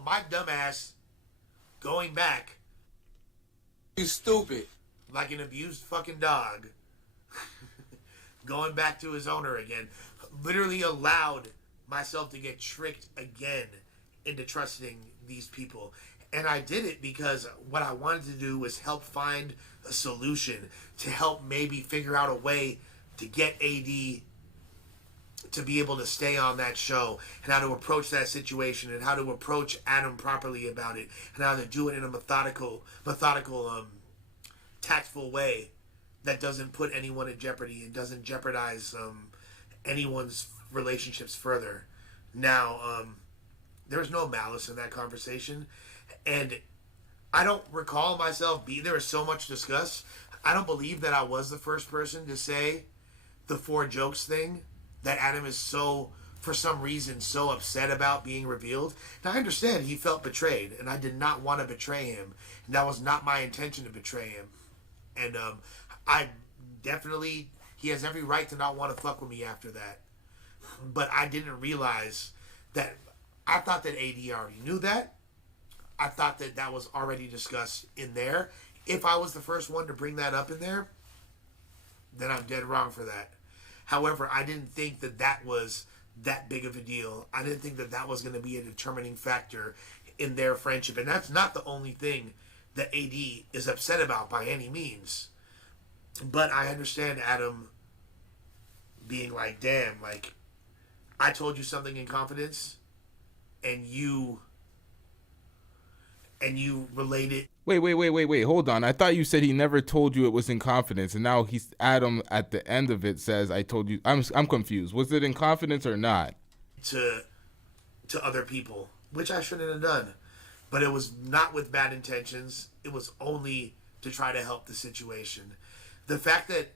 my dumbass, going back... You stupid. Like an abused fucking dog, going back to his owner again, literally allowed myself to get tricked again into trusting these people. And I did it because what I wanted to do was help find a solution to help maybe figure out a way to get AD to be able to stay on that show, and how to approach that situation, and how to approach Adam properly about it, and how to do it in a methodical, tactful way that doesn't put anyone in jeopardy and doesn't jeopardize anyone's relationships further. Now, there's no malice in that conversation, and I don't recall myself being there. Was so much discussed. I don't believe that I was the first person to say the 4 jokes thing that Adam is so, for some reason, so upset about being revealed. Now, I understand he felt betrayed, and I did not want to betray him, and that was not my intention to betray him. And I definitely, he has every right to not want to fuck with me after that. But I didn't realize that, I thought that AD already knew that. I thought that that was already discussed in there. If I was the first one to bring that up in there, then I'm dead wrong for that. However, I didn't think that that was that big of a deal. I didn't think that that was going to be a determining factor in their friendship. And that's not the only thing that AD is upset about by any means. But I understand Adam being like, damn, like, I told you something in confidence, and you relate it. Wait, hold on. I thought you said he never told you it was in confidence, and now he's Adam at the end of it says, I told you. I'm confused. Was it in confidence or not? To other people, which I shouldn't have done. But it was not with bad intentions. It was only to try to help the situation. The fact that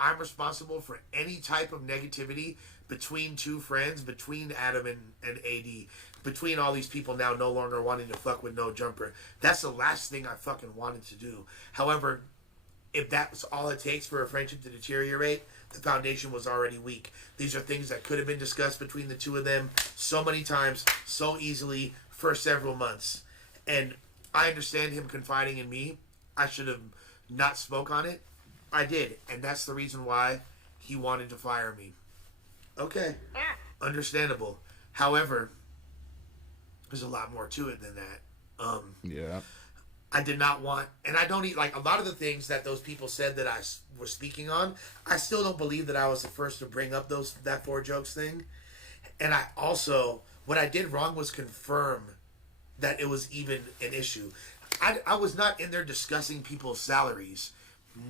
I'm responsible for any type of negativity between two friends, between Adam and AD, between all these people now no longer wanting to fuck with No Jumper, that's the last thing I fucking wanted to do. However, if that's all it takes for a friendship to deteriorate, the foundation was already weak. These are things that could have been discussed between the two of them so many times, so easily, for several months. And I understand him confiding in me. I should have not spoke on it. I did, and that's the reason why he wanted to fire me. Okay, understandable. However, there's a lot more to it than that. Yeah. I did not want, and I don't like a lot of the things that those people said that I was speaking on. I still don't believe that I was the first to bring up that 4 jokes thing. And I also, what I did wrong was confirm that it was even an issue. I was not in there discussing people's salaries.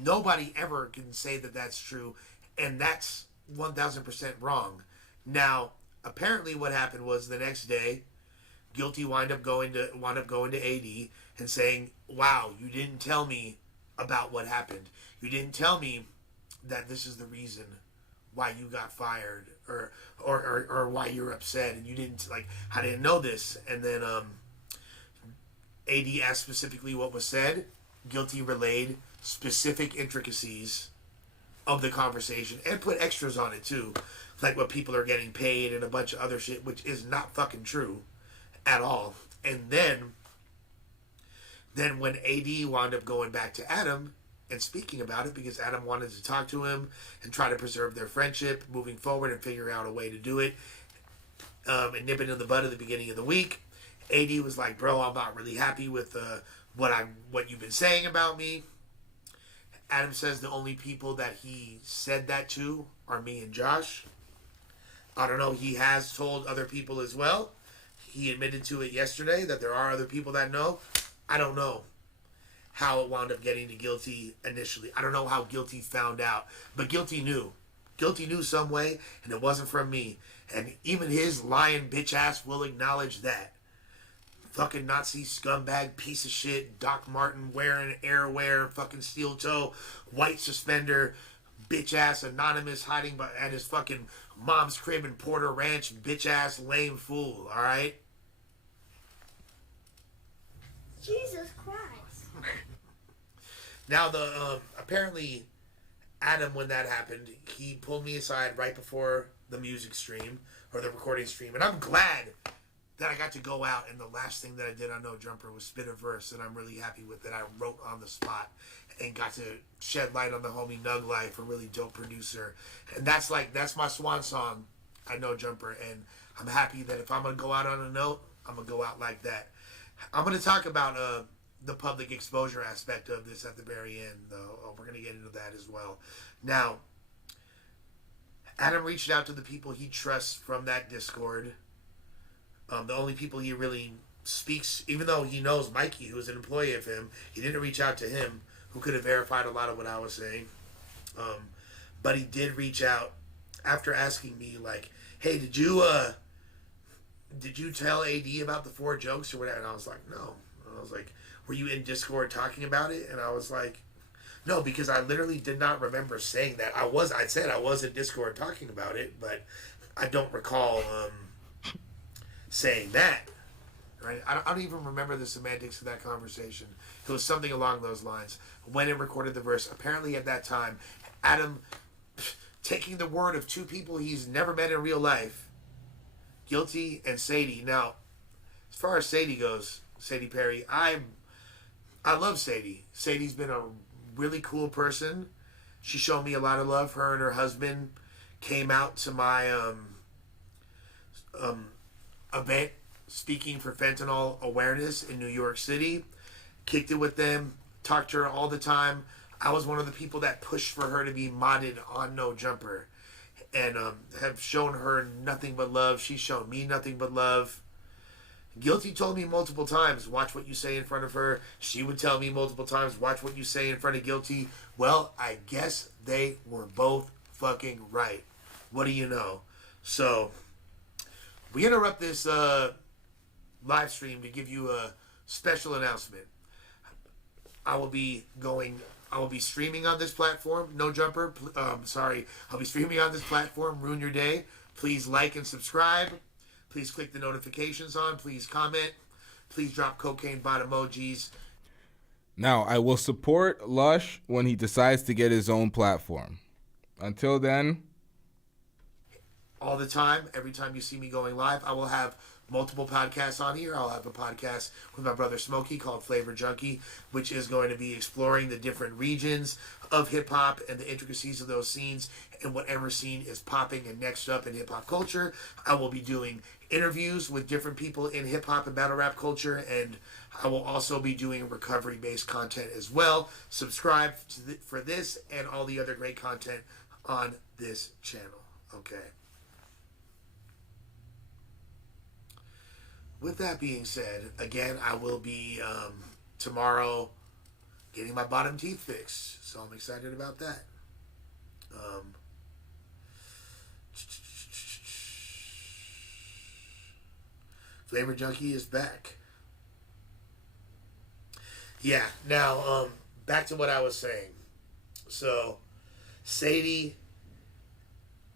Nobody ever can say that that's true, and that's 1,000% wrong. Now, apparently, what happened was the next day, Guilty wound up going to AD and saying, "Wow, you didn't tell me about what happened. You didn't tell me that this is the reason why you got fired, or why you're upset, and you didn't I didn't know this." And then AD asked specifically what was said. Guilty relayed specific intricacies of the conversation and put extras on it too, like what people are getting paid and a bunch of other shit, which is not fucking true at all. And then when AD wound up going back to Adam and speaking about it, because Adam wanted to talk to him and try to preserve their friendship moving forward and figure out a way to do it, and nip it in the bud at the beginning of the week, AD was like, "Bro, I'm not really happy with what you've been saying about me." Adam says the only people that he said that to are me and Josh. I don't know. He has told other people as well. He admitted to it yesterday that there are other people that know. I don't know. how it wound up getting to Guilty initially. I don't know how Guilty found out, but Guilty knew. Guilty knew some way, and it wasn't from me. And even his lying bitch ass will acknowledge that. Fucking Nazi scumbag piece of shit, Doc Martin wearing airwear, fucking steel toe, white suspender, bitch ass anonymous hiding at his fucking mom's crib in Porter Ranch, bitch ass lame fool, alright? Jesus Christ. Now apparently Adam, when that happened, he pulled me aside right before the music stream or the recording stream, and I'm glad that I got to go out, and the last thing that I did on No Jumper was spit a verse that I'm really happy with, that I wrote on the spot and got to shed light on the homie Nug Life, a really dope producer. And that's my swan song at No Jumper, and I'm happy that if I'm going to go out on a note, I'm going to go out like that. I'm going to talk about the public exposure aspect of this at the very end, though. We're going to get into that as well. Now, Adam reached out to the people he trusts from that Discord. The only people he really speaks, even though he knows Mikey, who is an employee of him, he didn't reach out to him, who could have verified a lot of what I was saying. But he did reach out after asking me, like, hey, did you tell AD about the 4 jokes or whatever? And I was like, no. And I was like, were you in Discord talking about it? And I was like, no, because I literally did not remember saying that. I said I was in Discord talking about it, but I don't recall saying that, right? I don't even remember the semantics of that conversation. It was something along those lines. When it recorded the verse, apparently at that time, Adam, taking the word of 2 people he's never met in real life, Guilty and Sadie. Now, as far as Sadie goes, Sadie Perry, I love Sadie. Sadie's been a really cool person. She showed me a lot of love. Her and her husband came out to my event speaking for fentanyl awareness in New York City. Kicked it with them, talked to her all the time. I was one of the people that pushed for her to be modded on No Jumper, and have shown her nothing but love. She's shown me nothing but love. Guilty told me multiple times, watch what you say in front of her. She would tell me multiple times, watch what you say in front of Guilty. Well, I guess they were both fucking right. What do you know? So we interrupt this live stream to give you a special announcement. I will be streaming on this platform. No Jumper. I'll be streaming on this platform. Ruin your day. Please like and subscribe. Please click the notifications on. Please comment. Please drop cocaine bot emojis. Now, I will support Lush when he decides to get his own platform. Until then, all the time, every time you see me going live, I will have multiple podcasts on here. I'll have a podcast with my brother Smokey called Flavor Junkie, which is going to be exploring the different regions of hip-hop and the intricacies of those scenes and whatever scene is popping and next up in hip-hop culture. I will be doing interviews with different people in hip-hop and battle rap culture, and I will also be doing recovery-based content as well. Subscribe for this and all the other great content on this channel. Okay. With that being said, again, I will be tomorrow getting my bottom teeth fixed, so I'm excited about that. Flavor Junkie is back. Yeah, now, back to what I was saying. So, Sadie,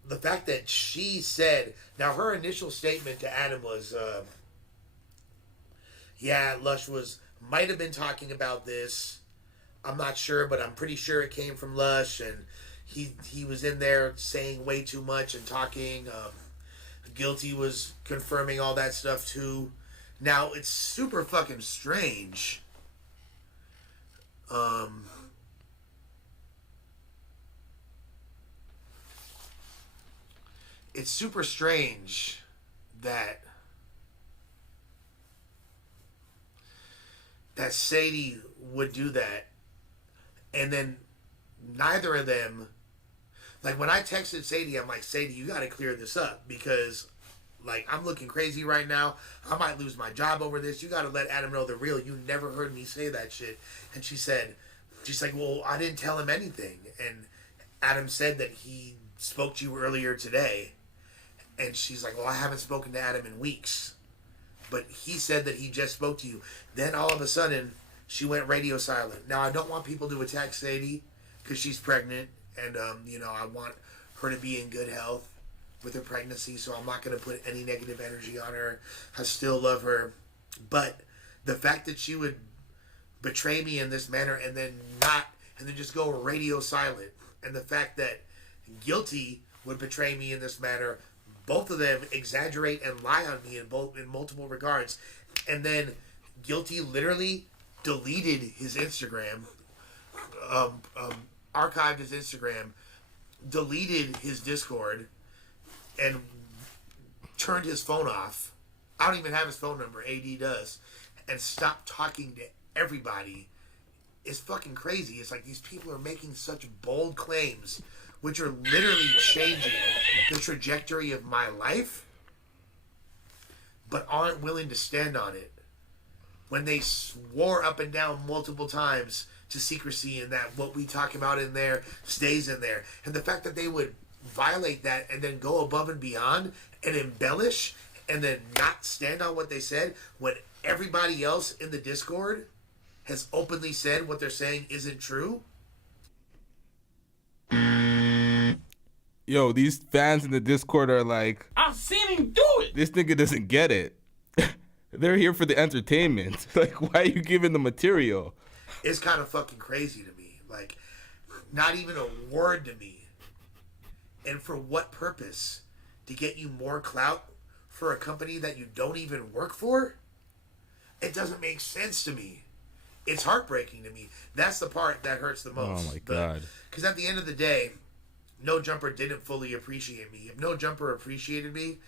the fact that she said, now her initial statement to Adam was, yeah, Lush might have been talking about this. I'm not sure, but I'm pretty sure it came from Lush, and he was in there saying way too much and talking. Guilty was confirming all that stuff too. Now, it's super fucking strange. It's super strange that Sadie would do that, and then neither of them, like when I texted Sadie, I'm like, Sadie, you got to clear this up, because Like, I'm looking crazy right now. I might lose my job over this. You got to let Adam know the real. You never heard me say that shit. And she's like, well, I didn't tell him anything. And Adam said that he spoke to you earlier today. And she's like, well, I haven't spoken to Adam in weeks. But he said that he just spoke to you. Then all of a sudden, she went radio silent. Now, I don't want people to attack Sadie because she's pregnant. And, I want her to be in good health with her pregnancy. So I'm not going to put any negative energy on her. I still love her. But the fact that she would betray me in this manner and then just go radio silent. And the fact that Guilty would betray me in this manner, both of them exaggerate and lie on me in multiple regards. And then Guilty literally deleted his Instagram, archived his Instagram, deleted his Discord, and turned his phone off. I don't even have his phone number. AD does. And stopped talking to everybody. It's fucking crazy. It's like these people are making such bold claims which are literally changing the trajectory of my life, but aren't willing to stand on it. When they swore up and down multiple times to secrecy and that what we talk about in there stays in there. And the fact that they would violate that and then go above and beyond and embellish and then not stand on what they said when everybody else in the Discord has openly said what they're saying isn't true. Yo, these fans in the Discord are like, I've seen him do it. this nigga doesn't get it. They're here for the entertainment. Like, why are you giving the material? It's kind of fucking crazy to me. Like, not even a word to me. And for what purpose? To get you more clout for a company that you don't even work for? It doesn't make sense to me. It's heartbreaking to me. That's the part that hurts the most. Oh my God. Because at the end of the day, No Jumper didn't fully appreciate me. If No Jumper appreciated me,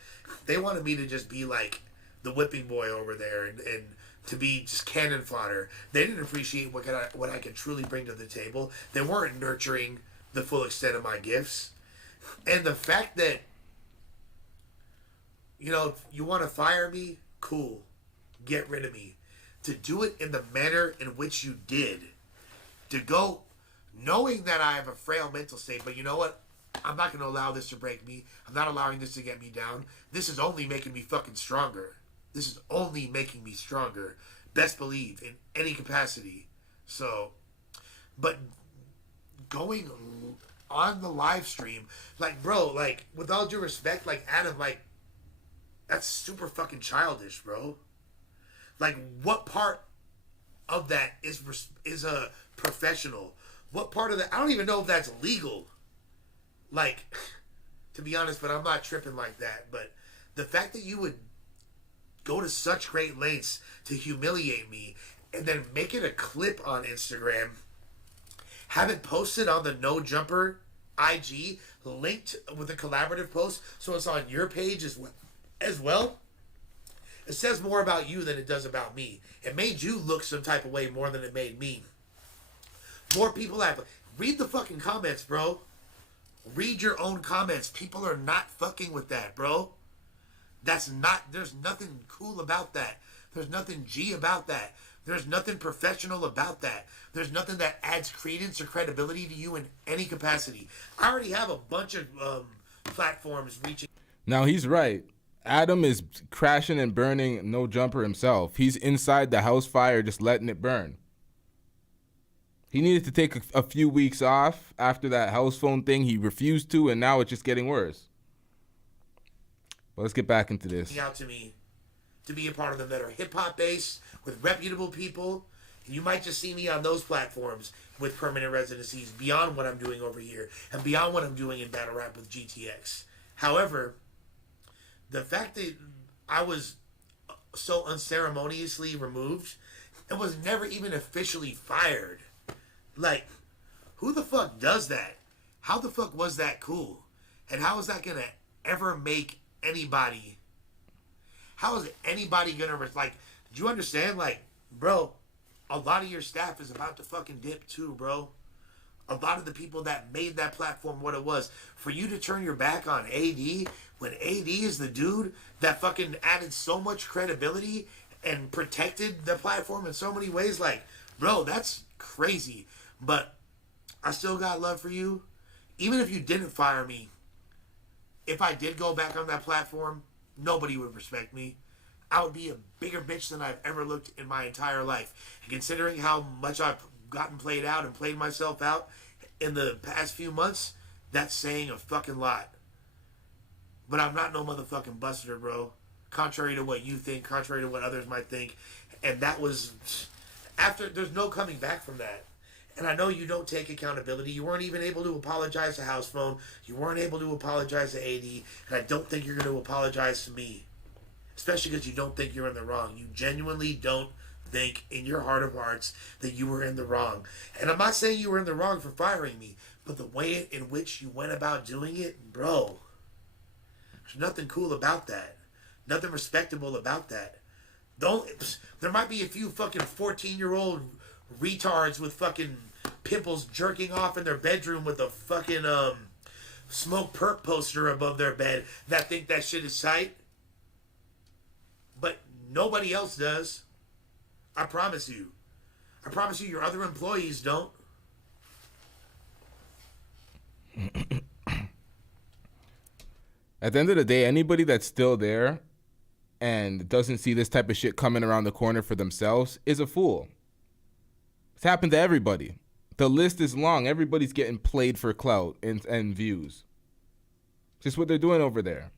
they wanted me to just be like the whipping boy over there and to be just cannon fodder. They didn't appreciate what I could truly bring to the table. They weren't nurturing the full extent of my gifts. And the fact that, you want to fire me, cool. Get rid of me. To do it in the manner in which you did, to go knowing that I have a frail mental state, but you know what? I'm not going to allow this to break me. I'm not allowing this to get me down. This is only making me fucking stronger. This is only making me stronger. Best believe, in any capacity. So, but going on the live stream, like, bro, like, with all due respect, like, Adam, like, that's super fucking childish, bro. Like, what part of that is a professional? What part of that? I don't even know if that's legal. Like, to be honest, but I'm not tripping like that. But the fact that you would go to such great lengths to humiliate me and then make it a clip on Instagram, have it posted on the No Jumper IG, linked with a collaborative post, so it's on your page as well. It says more about you than it does about me. It made you look some type of way more than it made me. More people have... Read the fucking comments, bro. Read your own comments. People are not fucking with that, bro. There's nothing cool about that. There's nothing G about that. There's nothing professional about that. There's nothing that adds credence or credibility to you in any capacity. I already have a bunch of platforms reaching... Now, he's right. Adam is crashing and burning No Jumper himself. He's inside the house fire just letting it burn. He needed to take a few weeks off after that house phone thing. He refused to, and now it's just getting worse. But let's get back into this. Out to me to be a part of them that are hip-hop based with reputable people. And you might just see me on those platforms with permanent residencies beyond what I'm doing over here and beyond what I'm doing in battle rap with GTX. However, the fact that I was so unceremoniously removed and was never even officially fired. Like, who the fuck does that? How the fuck was that cool? And how is that gonna ever make anybody... How is anybody gonna... Like, do you understand? Like, bro, a lot of your staff is about to fucking dip too, bro. a lot of the people that made that platform what it was. For you to turn your back on AD when AD is the dude that fucking added so much credibility and protected the platform in so many ways, like, bro, that's crazy. But I still got love for you. Even if you didn't fire me, if I did go back on that platform, nobody would respect me. I would be a bigger bitch than I've ever looked in my entire life. And considering how much I've gotten played out and played myself out in the past few months, that's saying a fucking lot. But I'm not no motherfucking buster, bro. Contrary to what you think, contrary to what others might think. And that was after, there's no coming back from that. And I know you don't take accountability. You weren't even able to apologize to House Phone. You weren't able to apologize to AD. And I don't think you're going to apologize to me. Especially because you don't think you're in the wrong. You genuinely don't think in your heart of hearts that you were in the wrong. And I'm not saying you were in the wrong for firing me. But the way in which you went about doing it, bro, there's nothing cool about that. Nothing respectable about that. There might be a few fucking 14-year-old retards with fucking pimples jerking off in their bedroom with a fucking smoke perp poster above their bed that think that shit is tight. But nobody else does. I promise you. I promise you your other employees don't. At the end of the day, anybody that's still there and doesn't see this type of shit coming around the corner for themselves is a fool. It's happened to everybody. The list is long. Everybody's getting played for clout and views. Just what they're doing over there.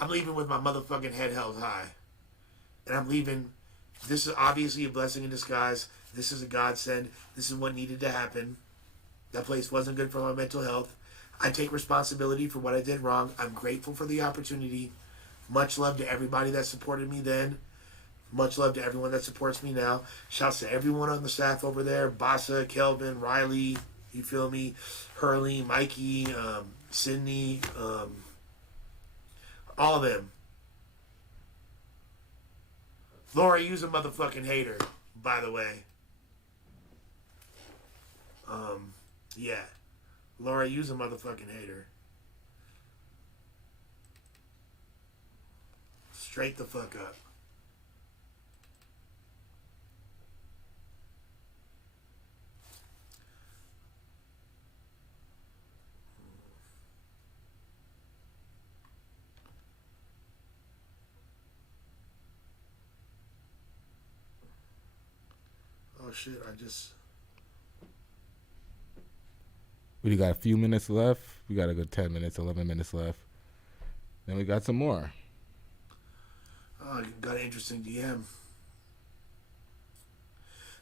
I'm leaving with my motherfucking head held high. And I'm leaving. This is obviously a blessing in disguise. This is a godsend. This is what needed to happen. That place wasn't good for my mental health. I take responsibility for what I did wrong. I'm grateful for the opportunity. Much love to everybody that supported me then. Much love to everyone that supports me now. Shouts to everyone on the staff over there. Bassa, Kelvin, Riley, you feel me? Hurley, Mikey, Sydney, all of them. Laura, you's a motherfucking hater, by the way. Yeah. Laura, you's a motherfucking hater. Straight the fuck up. Oh shit, We got a few minutes left. We got a good 10 minutes, 11 minutes left. Then we got some more. Oh, you got an interesting DM.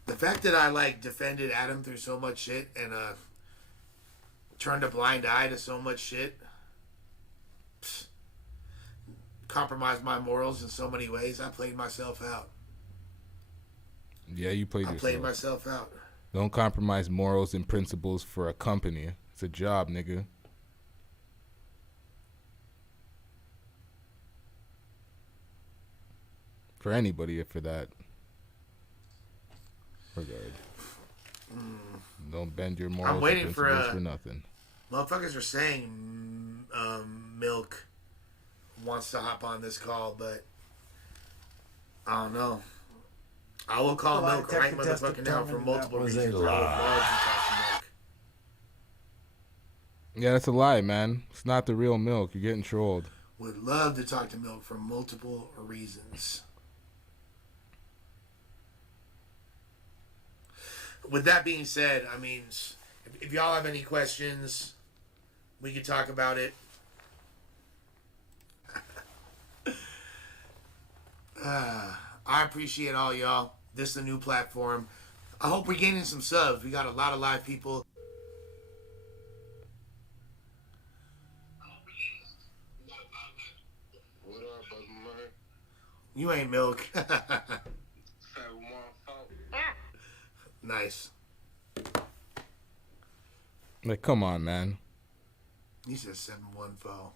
The fact that I defended Adam through so much shit and turned a blind eye to so much shit, compromised my morals in so many ways. I played myself out. Yeah, you played yourself. I played myself out. Don't compromise morals and principles for a company. It's a job, nigga. For anybody, for that regard. Don't bend your morals I'm waiting and for principles for nothing. Motherfuckers are saying Milk wants to hop on this call, but I don't know. I will call Milk right motherfucking now for multiple reasons. I would love to talk to Milk. Yeah, that's a lie, man. It's not the real Milk. You're getting trolled. Would love to talk to Milk for multiple reasons. With that being said, I mean, if y'all have any questions, we can talk about it. I appreciate all y'all. This is a new platform. I hope we're gaining some subs. We got a lot of live people. What up, brother man? You ain't Milk. Nice. Like, come on, man. He said 7-1 foul.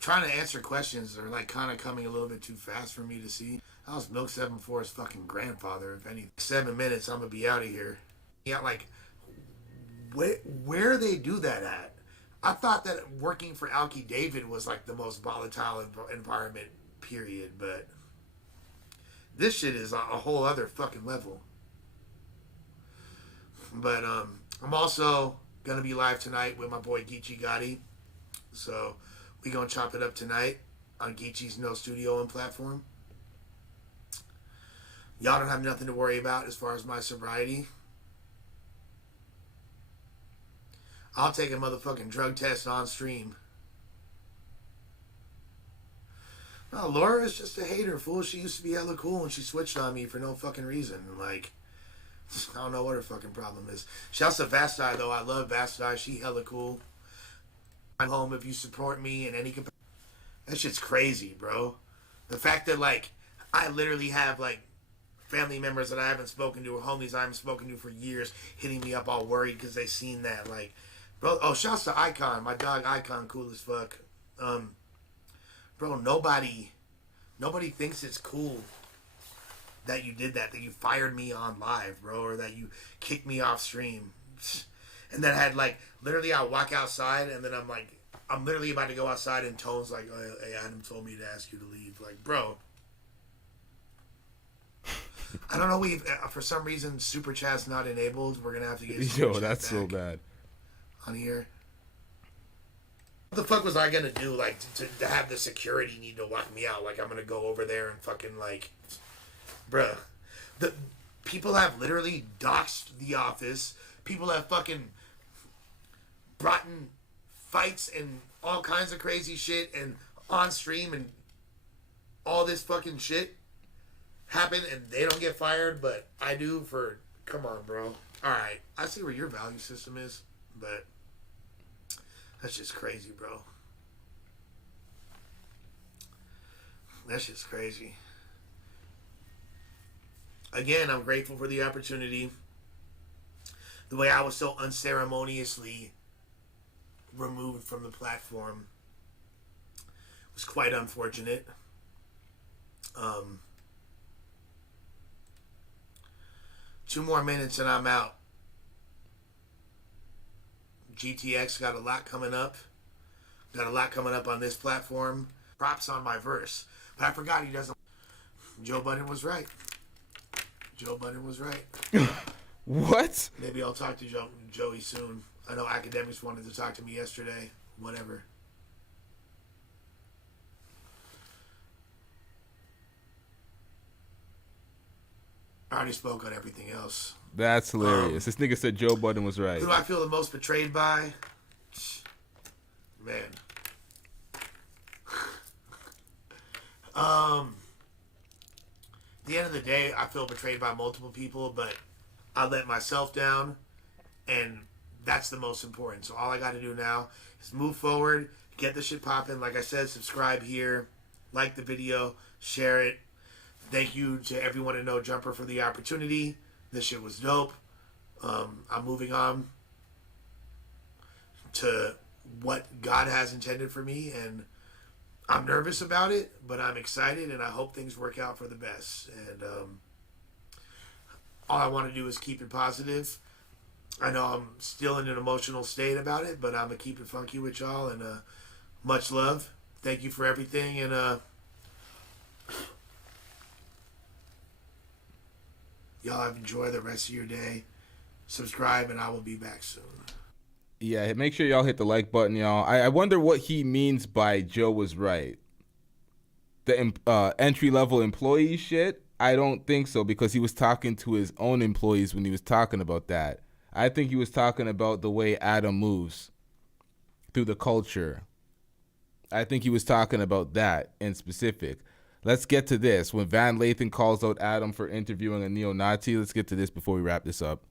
Trying to answer questions are like kind of coming a little bit too fast for me to see. I was Milk 7-4's fucking grandfather. If any 7 minutes, I'm gonna be out of here. Yeah, like where they do that at? I thought that working for Alki David was like the most volatile environment, period. But this shit is a whole other fucking level. But I'm also gonna be live tonight with my boy Geechee Gotti. So we gonna chop it up tonight on Geechee's No Studio and platform. Y'all don't have nothing to worry about as far as my sobriety. I'll take a motherfucking drug test on stream. No, Laura is just a hater, fool. She used to be hella cool and she switched on me for no fucking reason. Like, I don't know what her fucking problem is. Shouts to Vasti, though. I love Vasti. She hella cool. I'm home if you support me in any capacity. That shit's crazy, bro. The fact that, like, I literally have, like, family members that I haven't spoken to or homies I haven't spoken to for years hitting me up all worried because they seen that. Like, bro, oh, shouts to Icon. My dog Icon, cool as fuck. Bro, nobody thinks it's cool that you did that you fired me on live, bro, or that you kicked me off stream. And then I had, like, literally I walk outside and then I'm literally about to go outside and Tone's like, oh, hey, Adam told me to ask you to leave. Like, bro. I don't know, for some reason, Super Chat's not enabled. We're going to have to get Super Yo, Chat that's so back bad. on here. What the fuck was I going to do, like, to have the security need to walk me out? Like, I'm going to go over there and fucking, like, bruh. The people have literally doxed the office. People have fucking brought in fights and all kinds of crazy shit and on stream and all this fucking shit happen and they don't get fired, but I do for, come on, bro. Alright, I see where your value system is, but that's just crazy, bro. That's just crazy. Again, I'm grateful for the opportunity. The way I was so unceremoniously removed from the platform was quite unfortunate. 2 more minutes and I'm out. GTX got a lot coming up. Got a lot coming up on this platform. Props on my verse. But I forgot he doesn't. Joe Budden was right. Joe Budden was right. What? Maybe I'll talk to Joey soon. I know academics wanted to talk to me yesterday. Whatever. I already spoke on everything else. That's hilarious. This nigga said Joe Budden was right. Who do I feel the most betrayed by? Man. At the end of the day, I feel betrayed by multiple people, but I let myself down, and that's the most important. So all I got to do now is move forward, get the shit popping. Like I said, subscribe here, like the video, share it. Thank you to everyone at No Jumper for the opportunity. This shit was dope. I'm moving on to what God has intended for me, and I'm nervous about it, but I'm excited, and I hope things work out for the best. And all I want to do is keep it positive. I know I'm still in an emotional state about it, but I'm going to keep it funky with y'all, and much love. Thank you for everything, and y'all enjoy the rest of your day. Subscribe, and I will be back soon. Yeah, make sure y'all hit the like button, y'all. I wonder what he means by Joe was right. The entry-level employee shit? I don't think so, because he was talking to his own employees when he was talking about that. I think he was talking about the way Adam moves through the culture. I think he was talking about that in specific. Let's get to this. When Van Lathan calls out Adam for interviewing a neo-Nazi, let's get to this before we wrap this up.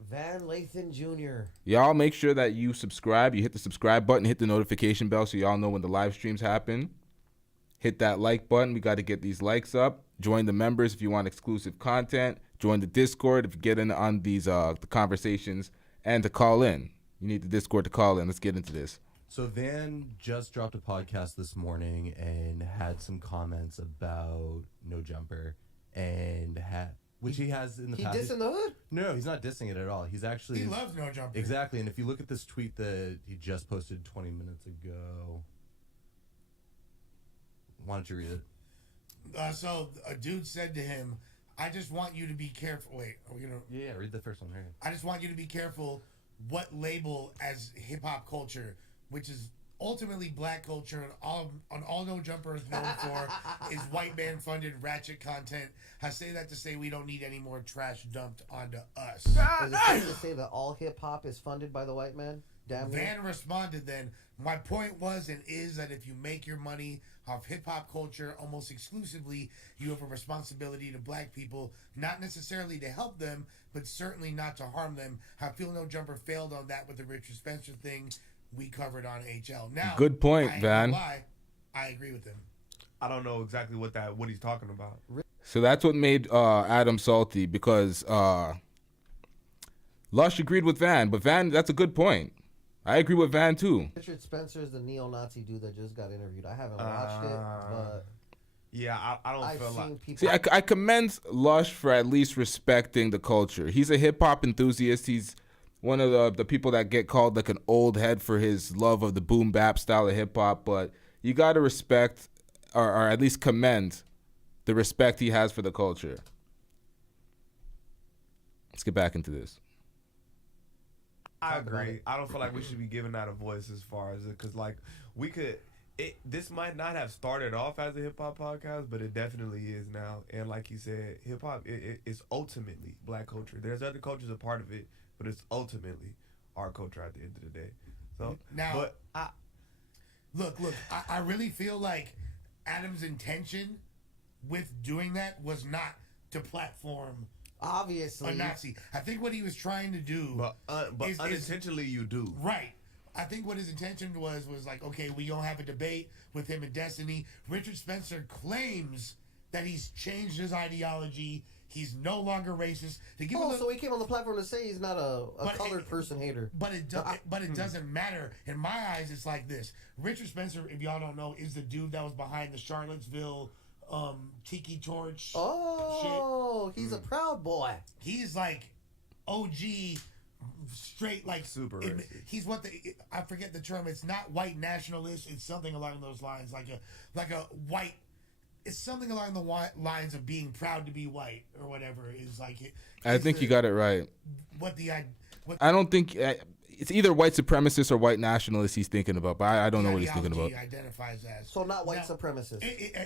Van Lathan Jr. Y'all make sure that you subscribe. You hit the subscribe button, hit the notification bell so y'all know when the live streams happen. Hit that like button. We got to get these likes up. Join the members if you want exclusive content. join the Discord if you get in on these the conversations, and to call in. You need the Discord to call in. Let's get into this. So Van just dropped a podcast this morning and had some comments about No Jumper, and which he has in the past. He dissing the hood? No, he's not dissing it at all. He loves No Jumper. Exactly, and if you look at this tweet that he just posted 20 minutes ago, why don't you read it? So a dude said to him, "I just want you to be careful." Wait, are we gonna? Yeah, read the first one. Right. I just want you to be careful what label as hip hop culture, which is ultimately black culture, and all No Jumper is known for is white man funded ratchet content. I say that to say we don't need any more trash dumped onto us. Is it safe to say that all hip hop is funded by the white man? Damn near. Van responded then, "My point was and is that if you make your money off hip-hop culture almost exclusively, you have a responsibility to black people, not necessarily to help them, but certainly not to harm them. I feel No Jumper failed on that with the Richard Spencer thing we covered on HL." Now, good point, Van. I agree with him. I don't know exactly what he's talking about. So that's what made Adam salty, because Lush agreed with Van, but Van, that's a good point. I agree with Van too. Richard Spencer is the neo-Nazi dude that just got interviewed. I haven't watched it, but yeah, I don't feel like. People... See, I commend Lush for at least respecting the culture. He's a hip hop enthusiast. He's one of the people that get called like an old head for his love of the boom bap style of hip hop. But you got to respect, or at least commend, the respect he has for the culture. Let's get back into this. I agree. I don't feel like we should be giving that a voice as far as it, because like we could. This might not have started off as a hip hop podcast, but it definitely is now. And like he said, hip hop it's ultimately black culture. There's other cultures a part of it, but it's ultimately our culture at the end of the day. So now, look, I really feel like Adam's intention with doing that was not to platform. Obviously, a Nazi. I think what he was trying to do, but unintentionally, you do right. I think what his intention was like, okay, we don't have a debate with him and Destiny. Richard Spencer claims that he's changed his ideology. He's no longer racist. So he came on the platform to say he's not a colored person hater. But it doesn't matter. In my eyes, it's like this. Richard Spencer, if y'all don't know, is the dude that was behind the Charlottesville Tiki Torch. Oh, shit. He's a Proud Boy. He's like OG, straight like super. He's what I forget the term. It's not white nationalist. It's something along those lines, like a white. It's something along the lines of being proud to be white or whatever. Is like it. I think you got it right. I don't think it's either white supremacist or white nationalist he's thinking about, but I don't know what he's thinking about. Identifies as so not white supremacist.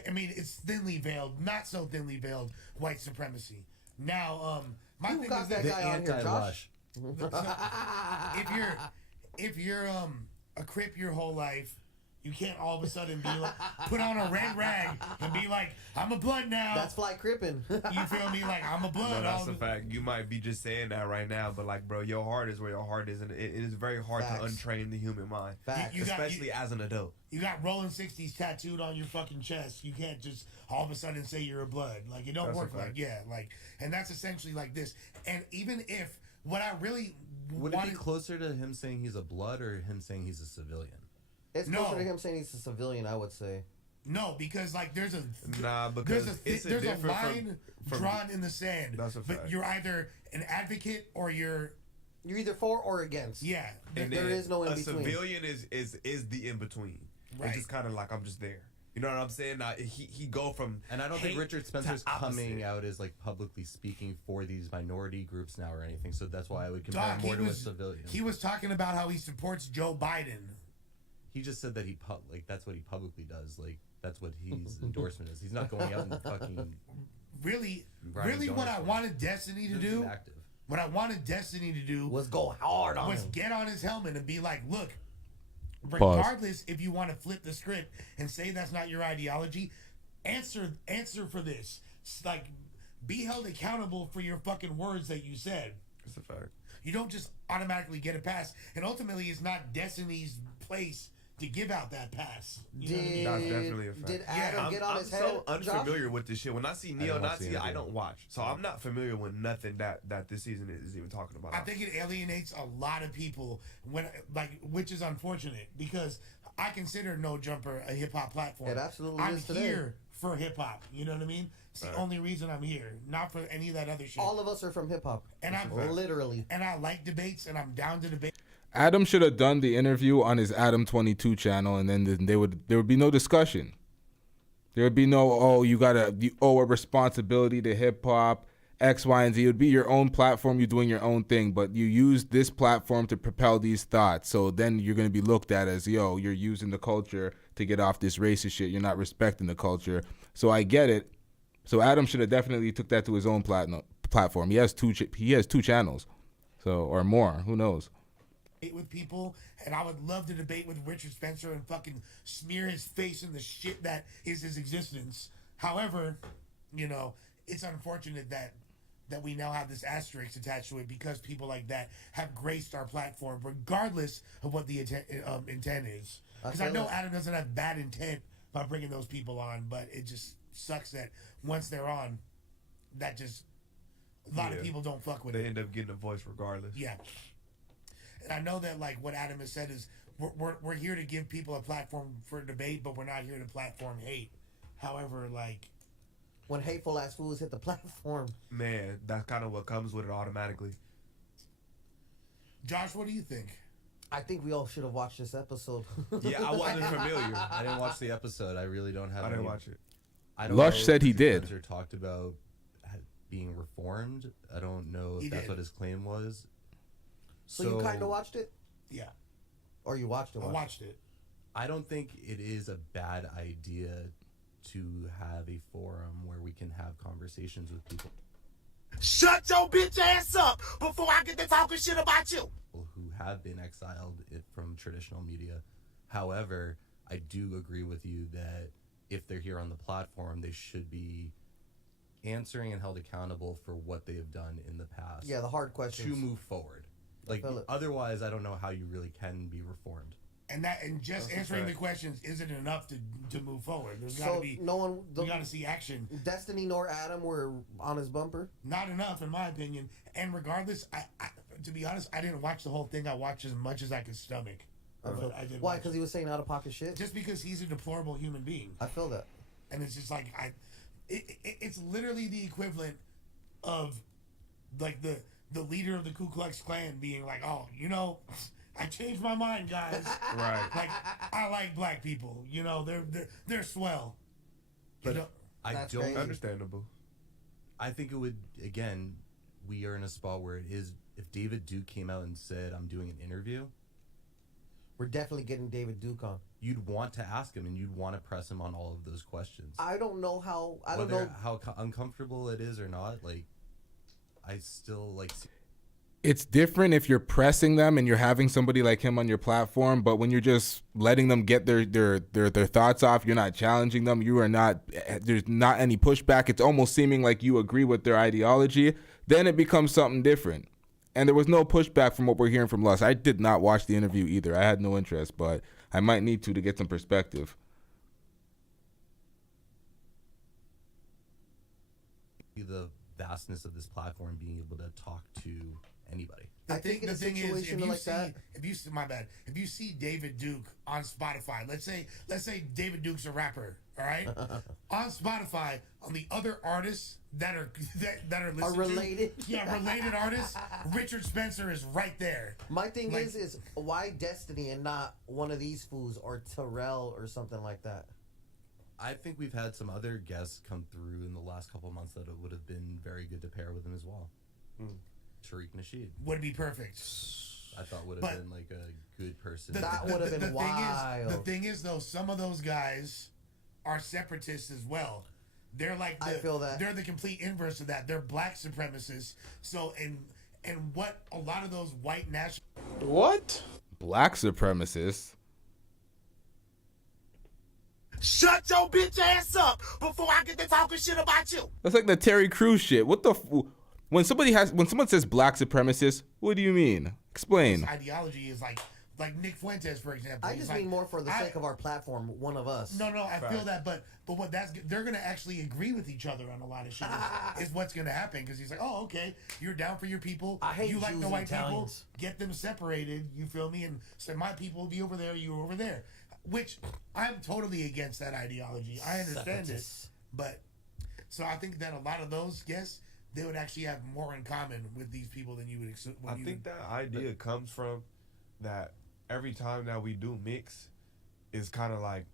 I mean, it's thinly veiled, not so thinly veiled white supremacy. Now, my thing is that guy on here, Josh. if you're a Crip your whole life, you can't all of a sudden be like, put on a red rag and be like, I'm a blood now. That's fly crippin'. You feel me? Like, I'm a blood. No, that's a fact. You might be just saying that right now, but like, bro, your heart is where your heart is, and it is very hard to untrain the human mind, especially as an adult. You got Rolling 60s tattooed on your fucking chest. You can't just all of a sudden say you're a blood. Like, it don't work like, and that's essentially like this. And even if what I really would it be closer to him saying he's a blood or him saying he's a civilian? It's closer to him saying he's a civilian, I would say. No, because like there's a line drawn in the sand. That's a fact. But you're either an advocate or you're either for or against. Yeah, and there is no in between. A civilian is the in between. Right. It's just kind of like I'm just there. You know what I'm saying? He go from and I don't think Richard Spencer's coming out as like publicly speaking for these minority groups now or anything. So that's why I would compare him more to a civilian. He was talking about how he supports Joe Biden. He just said that that's what he publicly does. Like that's what his endorsement is. He's not going out and fucking. Really, what I wanted Destiny to do. What I wanted Destiny to do was go hard on him. Get on his helmet and be like, look. Regardless, if you want to flip the script and say that's not your ideology, answer for this. It's like, be held accountable for your fucking words that you said. That's a fact. You don't just automatically get a pass. And ultimately, it's not Destiny's place to give out that pass. You know what I mean? That's definitely a fact. Did Adam get on his head? I'm so unfamiliar with this shit. When I see neo-Nazi, I don't watch. So I'm not familiar with nothing that this season is even talking about. I think it alienates a lot of people which is unfortunate because I consider No Jumper a hip hop platform. It absolutely I'm is today. here for hip hop. You know what I mean? It's the only reason I'm here, not for any of that other shit. All of us are from hip hop, and I'm literally. And I like debates, and I'm down to debate. Adam should have done the interview on his Adam22 channel, and then there would be no discussion. There would be no, you owe a responsibility to hip hop, X, Y, and Z. It would be your own platform. You're doing your own thing, but you use this platform to propel these thoughts. So then you're going to be looked at as, you're using the culture to get off this racist shit. You're not respecting the culture. So I get it. So Adam should have definitely took that to his own platform. He has two channels, or more. Who knows? With people, and I would love to debate with Richard Spencer and fucking smear his face in the shit that is his existence. However, it's unfortunate that we now have this asterisk attached to it because people like that have graced our platform, regardless of what the intent is. Because I know Adam doesn't have bad intent by bringing those people on, but it just sucks that once they're on, that just a lot of people don't fuck with it. They end up getting a voice regardless. Yeah. And I know that what Adam has said is we're here to give people a platform for debate, but we're not here to platform hate. However, when hateful ass fools hit the platform, man, that's kind of what comes with it automatically. Josh, what do you think? I think we all should have watched this episode. Yeah, I wasn't familiar. I didn't watch the episode. I really don't have. I didn't watch it. Lush said he did. Spencer talked about being reformed. I don't know if that's what his claim was. So you kind of watched it? Yeah. Or you watched it? I watched it. I don't think it is a bad idea to have a forum where we can have conversations with people. Shut your bitch ass up before I get to talking shit about you. People who have been exiled from traditional media. However, I do agree with you that if they're here on the platform, they should be answering and held accountable for what they have done in the past. Yeah, the hard questions. To move forward. Otherwise, I don't know how you really can be reformed. And just answering the questions isn't enough to move forward. There's got to be we got to see action. Destiny nor Adam were on his bumper. Not enough, in my opinion. And regardless, I to be honest, I didn't watch the whole thing. I watched as much as I could stomach. Why? Because he was saying out of pocket shit. Just because he's a deplorable human being. I feel that. And it's just it's literally the equivalent of the leader of the Ku Klux Klan being like, I changed my mind, guys. Right. I like black people. They're swell. But I don't crazy. Understandable. I think it would, again, we are in a spot where it is, if David Duke came out and said, I'm doing an interview, we're definitely getting David Duke on. You'd want to ask him and you'd want to press him on all of those questions. I don't know how uncomfortable it is or not. I still It's different if you're pressing them and you're having somebody like him on your platform, but when you're just letting them get their thoughts off, you're not challenging them. There's not any pushback. It's almost seeming like you agree with their ideology. Then it becomes something different. And there was no pushback from what we're hearing from Lush. I did not watch the interview either. I had no interest, but I might need to get some perspective. The vastness of this platform being able to talk to anybody. I think the thing is, if you see David Duke on Spotify, let's say David Duke's a rapper, all right? On Spotify, on the other artists that are listening related, related artists, Richard Spencer is right there. My thing is why Destiny and not one of these fools or Terrell or something like that? I think we've had some other guests come through in the last couple of months that it would have been very good to pair with him as well. Tariq Nasheed would be perfect. I thought would have been a good person. That would have been wild. The thing is, though, some of those guys are separatists as well. They're I feel that they're the complete inverse of that. They're black supremacists. So and what a lot of those white national Black supremacists. Shut your bitch ass up before I get to talking shit about you. That's like the Terry Crews shit. What the when someone says black supremacist, what do you mean? Explain. This ideology is like Nick Fuentes, for example. I just mean more for the sake of our platform, one of us. No, I feel that, but what they're gonna actually agree with each other on a lot of shit. Is what's gonna happen because he's like, oh, okay, you're down for your people. I hate you like Jews the white and Italians. people. Get them separated. You feel me? And say my people will be over there. You over there. Which I'm totally against that ideology. I understand it, but so I think that a lot of those, yes, they would actually have more in common with these people than you would. I think that idea comes from that every time that we do mix, it's kind of like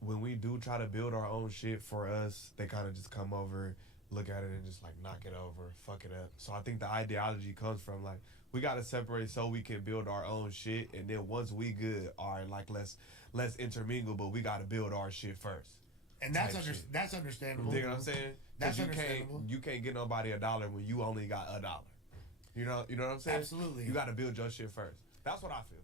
when we do try to build our own shit for us, they kind of just come over, look at it, and just like knock it over, fuck it up. So I think the ideology comes from like we gotta separate so we can build our own shit, and then once we good, all right, like let's intermingle, but we gotta build our shit first. And that's understandable. You know what I'm saying? That's you understandable. You can't get nobody $1 when you only got $1. You know what I'm saying? Absolutely. You gotta build your shit first. That's what I feel.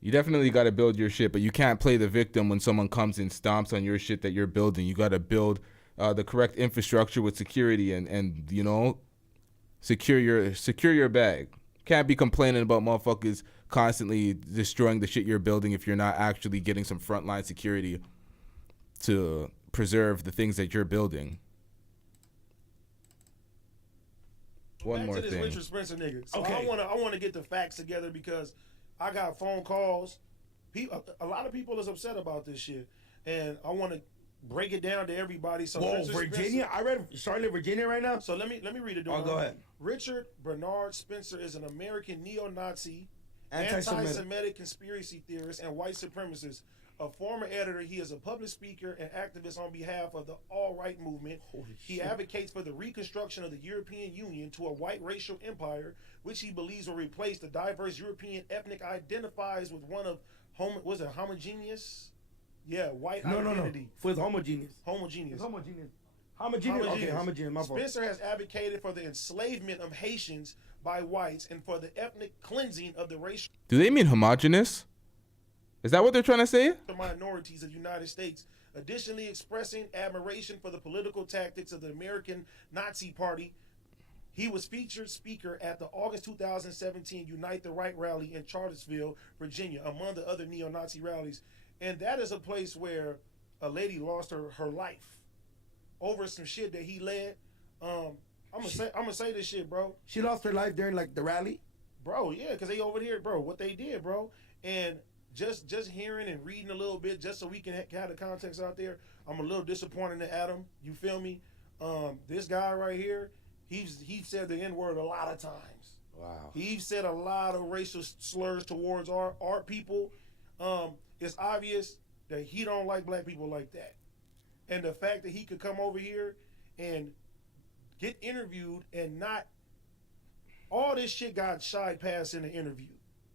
You definitely got to build your shit, but you can't play the victim when someone comes and stomps on your shit that you're building. You got to build the correct infrastructure with security and you know, secure your bag. Can't be complaining about motherfuckers constantly destroying the shit you're building if you're not actually getting some frontline security to preserve the things that you're building. One more to this thing. Richard Spencer nigga. So Okay. I want to get the facts together because I got phone calls. A lot of people is upset about this shit, and I want to break it down to everybody. So Whoa, Richard Virginia! Spencer, I read Charlotte, Virginia right now. so let me read it. Oh, go ahead. Richard Bernard Spencer is an American neo-Nazi, Anti-Semitic. anti-Semitic conspiracy theorist, and white supremacist. A former editor, he is a public speaker and activist on behalf of the alt-right movement. He advocates for the reconstruction of the European Union to a white racial empire, which he believes will replace the diverse European ethnic identifies with one of homogeneous? Yeah, white identity. For it's homogeneous. Homogeneous. Homogeneous. Okay, homogeneous. My fault. Spencer has advocated for the enslavement of Haitians by whites and for the ethnic cleansing of the racial Do they mean homogenous? Is that what they're trying to say? minorities of the United States, additionally expressing admiration for the political tactics of the American Nazi Party. He was featured speaker at the August 2017 Unite the Right rally in Charlottesville, Virginia, among the other neo-Nazi rallies. And that is a place where a lady lost her life over some shit that he led. I'm gonna say this shit, bro. She lost her life during like the rally. Bro, yeah, because they over here, bro, what they did, bro. And just hearing and reading a little bit, just so we can have the context out there, I'm a little disappointed in Adam. You feel me? This guy right here, he said the N-word a lot of times. Wow. He said a lot of racial slurs towards our people. It's obvious that he don't like black people like that. And the fact that he could come over here and get interviewed and not all this shit got shied past in the interview.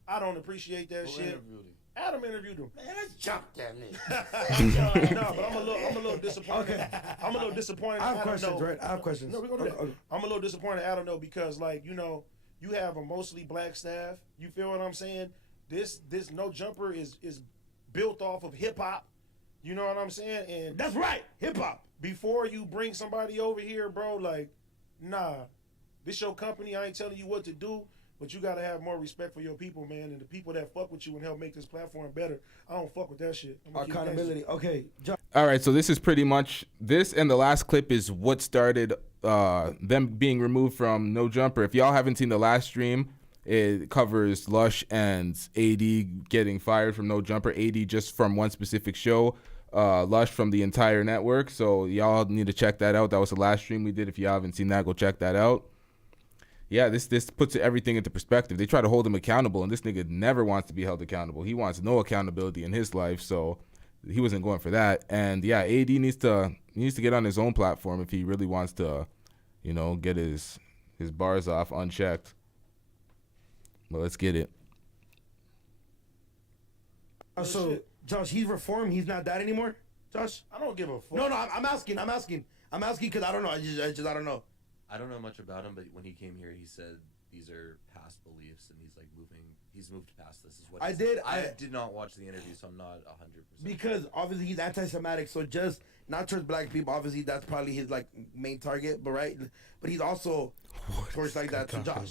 I don't appreciate that shit. Interviewed him? Adam interviewed him. Man, let's jump that nigga. No, but I'm a little disappointed. Okay. I'm a little disappointed. I have Adam questions, know. right? I have questions. No, we're gonna do that. Okay. I'm a little disappointed. I don't know because, like, you know, you have a mostly black staff. You feel what I'm saying? This No Jumper is built off of hip hop. You know what I'm saying? And That's right, hip hop. before you bring somebody over here, bro, like, nah, this your company. I ain't telling you what to do. But you gotta have more respect for your people, man, and the people that fuck with you and help make this platform better. I don't fuck with that shit. I'm gonna keep that Accountability. shit. Okay. All right, so this is pretty much this, and the last clip is what started them being removed from No Jumper. If y'all haven't seen the last stream, it covers Lush and AD getting fired from No Jumper. AD just from one specific show, Lush from the entire network. So y'all need to check that out. That was the last stream we did. If y'all haven't seen that, go check that out. Yeah, this puts everything into perspective. They try to hold him accountable, and this nigga never wants to be held accountable. He wants no accountability in his life, so he wasn't going for that. And yeah, AD needs to get on his own platform if he really wants to, you know, get his bars off unchecked. But let's get it. So, Josh, he's reformed. He's not that anymore. Josh, I don't give a fuck. no, I'm asking because I don't know. I just I don't know. I don't know much about him, but when he came here, he said these are past beliefs, and he's moved past this. Is what I he said. did- I I- did not watch the interview, so I'm not 100%. Because obviously he's anti-Semitic, so just not towards black people. Obviously, that's probably his like main target. But he's also towards like that to Josh.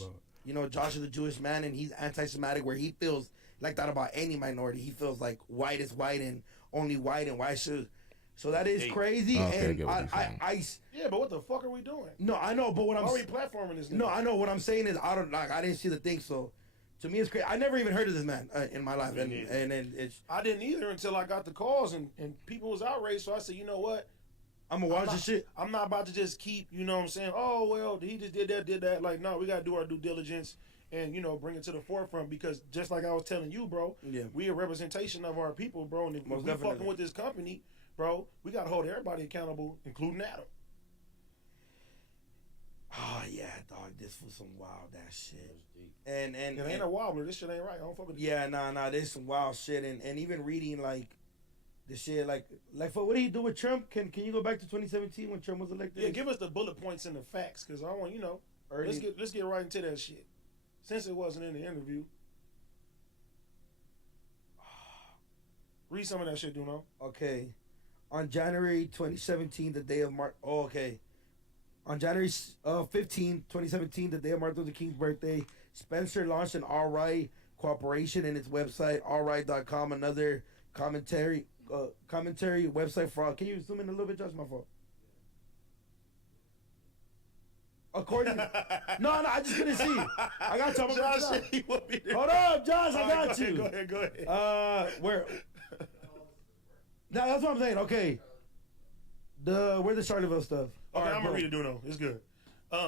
You know, Josh is a Jewish man, and he's anti-Semitic, where he feels like that about any minority. He feels like white is white, and only white and white should. So that is crazy. Okay, and yeah, but what the fuck are we doing? No, I know, but what I'm already platforming this. No, I know what I'm saying is I didn't see the thing, so to me it's crazy. I never even heard of this man in my life, and it's I didn't either until I got the calls and people was outraged. So I said, you know what? I'm gonna watch this shit. I'm not about to just keep, you know what I'm saying? Oh well, he just did that. Like, no, we gotta do our due diligence and bring it to the forefront, because just like I was telling you, bro, we a representation of our people, bro. And if we fucking with this company, bro, we gotta hold everybody accountable, including Adam. Oh yeah, dog, this was some wild ass shit. And it ain't a wobbler. This shit ain't right. I don't fuck with it. Yeah, nah, this some wild shit. And even reading like the shit, like for what did he do with Trump? Can you go back to 2017 when Trump was elected? Yeah, give us the bullet points and the facts, because I want let's get right into that shit, since it wasn't in the interview. Read some of that shit, Duno. Okay, on January 2017, the day of Martin. Oh, okay. On January 15, 2017, the day of Martin Luther King's birthday, Spencer launched an All Right Corporation in its website, allright.com, another commentary website for. Can you zoom in a little bit, Josh? My fault. According to, no, I just couldn't see. I got you. Josh, hold up, Josh. I got you. Go ahead. Where? Now that's what I'm saying. Okay. Where's the Charlottesville stuff? Okay, I'm gonna read it, Duno. It's good.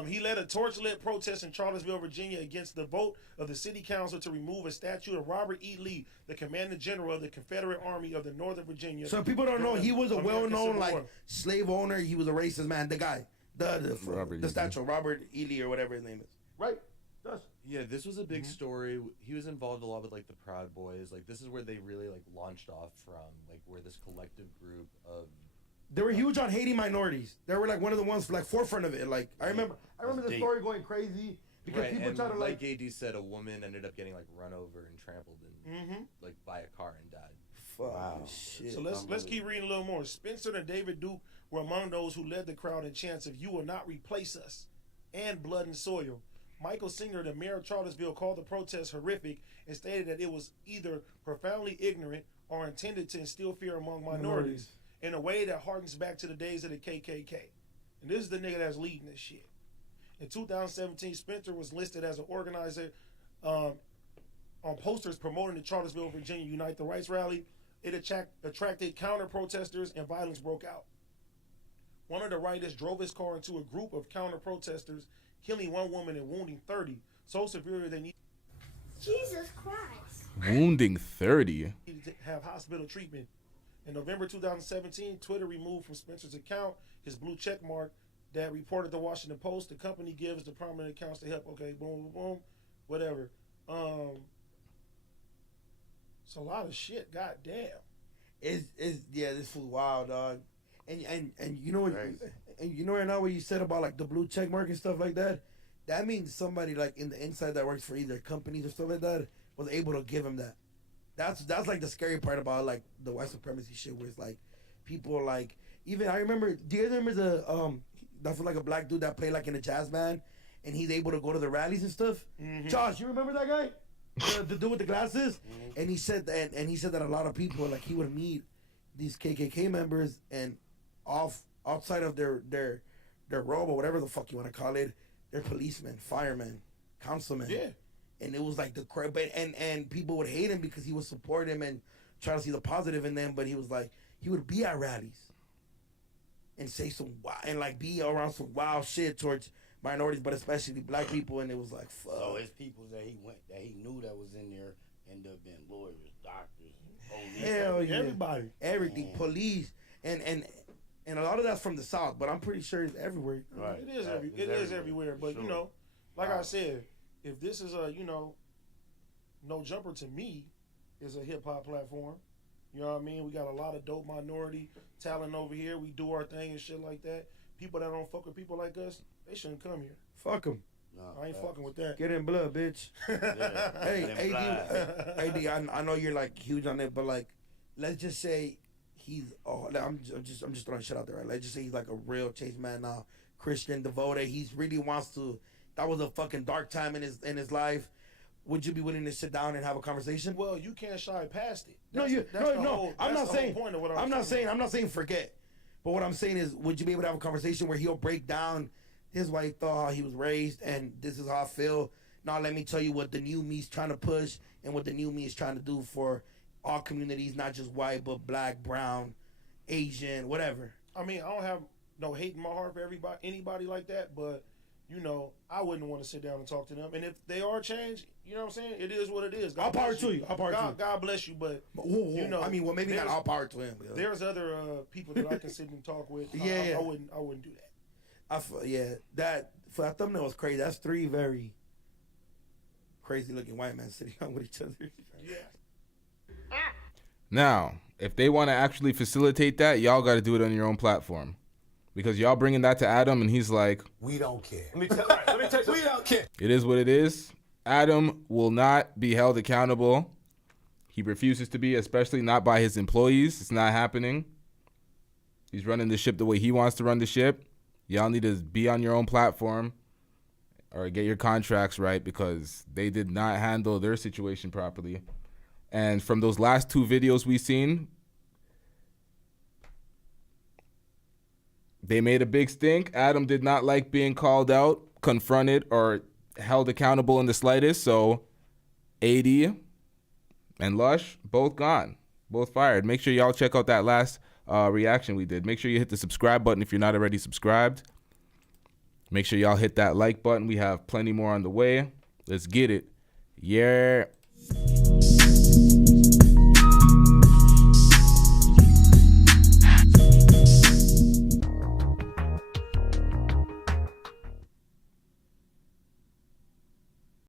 He led a torch-lit protest in Charlottesville, Virginia, against the vote of the city council to remove a statue of Robert E. Lee, the commanding general of the Confederate Army of the Northern Virginia. So people don't know he was a well-known slave owner. He was a racist man. The guy, the statue, Robert E. Lee or whatever his name is. Right? Yeah, this was a big story. He was involved a lot with the Proud Boys. This is where they really launched off from. Where this collective group of. They were huge on hating minorities. They were one of the ones forefront of it. I remember the story going crazy because people try to like AD said, a woman ended up getting run over and trampled and by a car and died. Wow, shit. So let's keep reading a little more. Spencer and David Duke were among those who led the crowd in chants of "You will not replace us" and "Blood and Soil." Michael Singer, the mayor of Charlottesville, called the protest horrific and stated that it was either profoundly ignorant or intended to instill fear among minorities in a way that harkens back to the days of the KKK. And this is the nigga that's leading this shit. In 2017, Spencer was listed as an organizer on posters promoting the Charlottesville, Virginia Unite the Rights rally. It attracted counter-protesters and violence broke out. One of the rioters drove his car into a group of counter-protesters, killing one woman and wounding 30, so severe they needed Jesus Christ. Wounding 30. To have hospital treatment. In November 2017, Twitter removed from Spencer's account his blue check mark that reported the Washington Post. The company gives the prominent accounts to help. Okay, boom, boom, boom, whatever. It's a lot of shit. God damn. This was wild, dog. And you know what? And you know right now what you said about the blue check mark and stuff like that. That means somebody in the inside that works for either companies or stuff like that was able to give him that. That's the scary part about the white supremacy shit, where it's people even I remember. Do you remember that's a black dude that played in a jazz band, and he's able to go to the rallies and stuff. Mm-hmm. Josh, you remember that guy, the dude with the glasses? Mm-hmm. And he said that a lot of people he would meet these KKK members, and outside of their robe or whatever the fuck you want to call it, they're policemen, firemen, councilmen. Yeah. And it was the crap, and people would hate him because he would support him and try to see the positive in them. But he was he would be at rallies and say some wild, and be around some wild shit towards minorities, but especially black people. And it was fuck. So it's people that he knew that was in there ended up being lawyers, doctors, police. Hell yeah, everybody, everything, police, and a lot of that's from the South, but I'm pretty sure it's everywhere. Right, it is everywhere. But sure. I said. If this is a, No Jumper to me is a hip-hop platform. You know what I mean? We got a lot of dope minority talent over here. We do our thing and shit like that. People that don't fuck with people like us, they shouldn't come here. Fuck them. No, I ain't fucking with that. Get in blood, bitch. Hey, AD, I know you're huge on it, but let's just say he's. I'm just throwing shit out there. Right? Let's just say he's a real chase man now, Christian, devoted. He really wants to. that was a fucking dark time in his life, would you be willing to sit down and have a conversation? Well, you can't shy past it. I'm not saying forget. But what I'm saying is, would you be able to have a conversation where he'll break down, this is why he thought how he was raised, and this is how I feel. Now let me tell you what the new me's trying to push and what the new me is trying to do for all communities, not just white, but black, brown, Asian, whatever. I mean, I don't have no hate in my heart for anybody like that, but you know, I wouldn't want to sit down and talk to them. And if they are changed, you know what I'm saying? It is what it is. All power to you. God bless you, but you know, I mean, well, maybe not all power to him. There's other people that I can sit and talk with. Yeah, I wouldn't do that. That for that thumbnail was crazy. That's 3 very crazy looking white men sitting down with each other. Yeah. Now, if they want to actually facilitate that, y'all got to do it on your own platform. Because y'all bringing that to Adam, and he's like, we don't care. Let me tell you, we don't care. It is what it is. Adam will not be held accountable. He refuses to be, especially not by his employees. It's not happening. He's running the ship the way he wants to run the ship. Y'all need to be on your own platform or get your contracts right, because they did not handle their situation properly. And from those last 2 videos we've seen, they made a big stink. Adam did not like being called out, confronted, or held accountable in the slightest. So AD and Lush, both gone, both fired. Make sure y'all check out that last reaction we did. Make sure you hit the subscribe button if you're not already subscribed. Make sure y'all hit that like button. We have plenty more on the way. Let's get it. Yeah.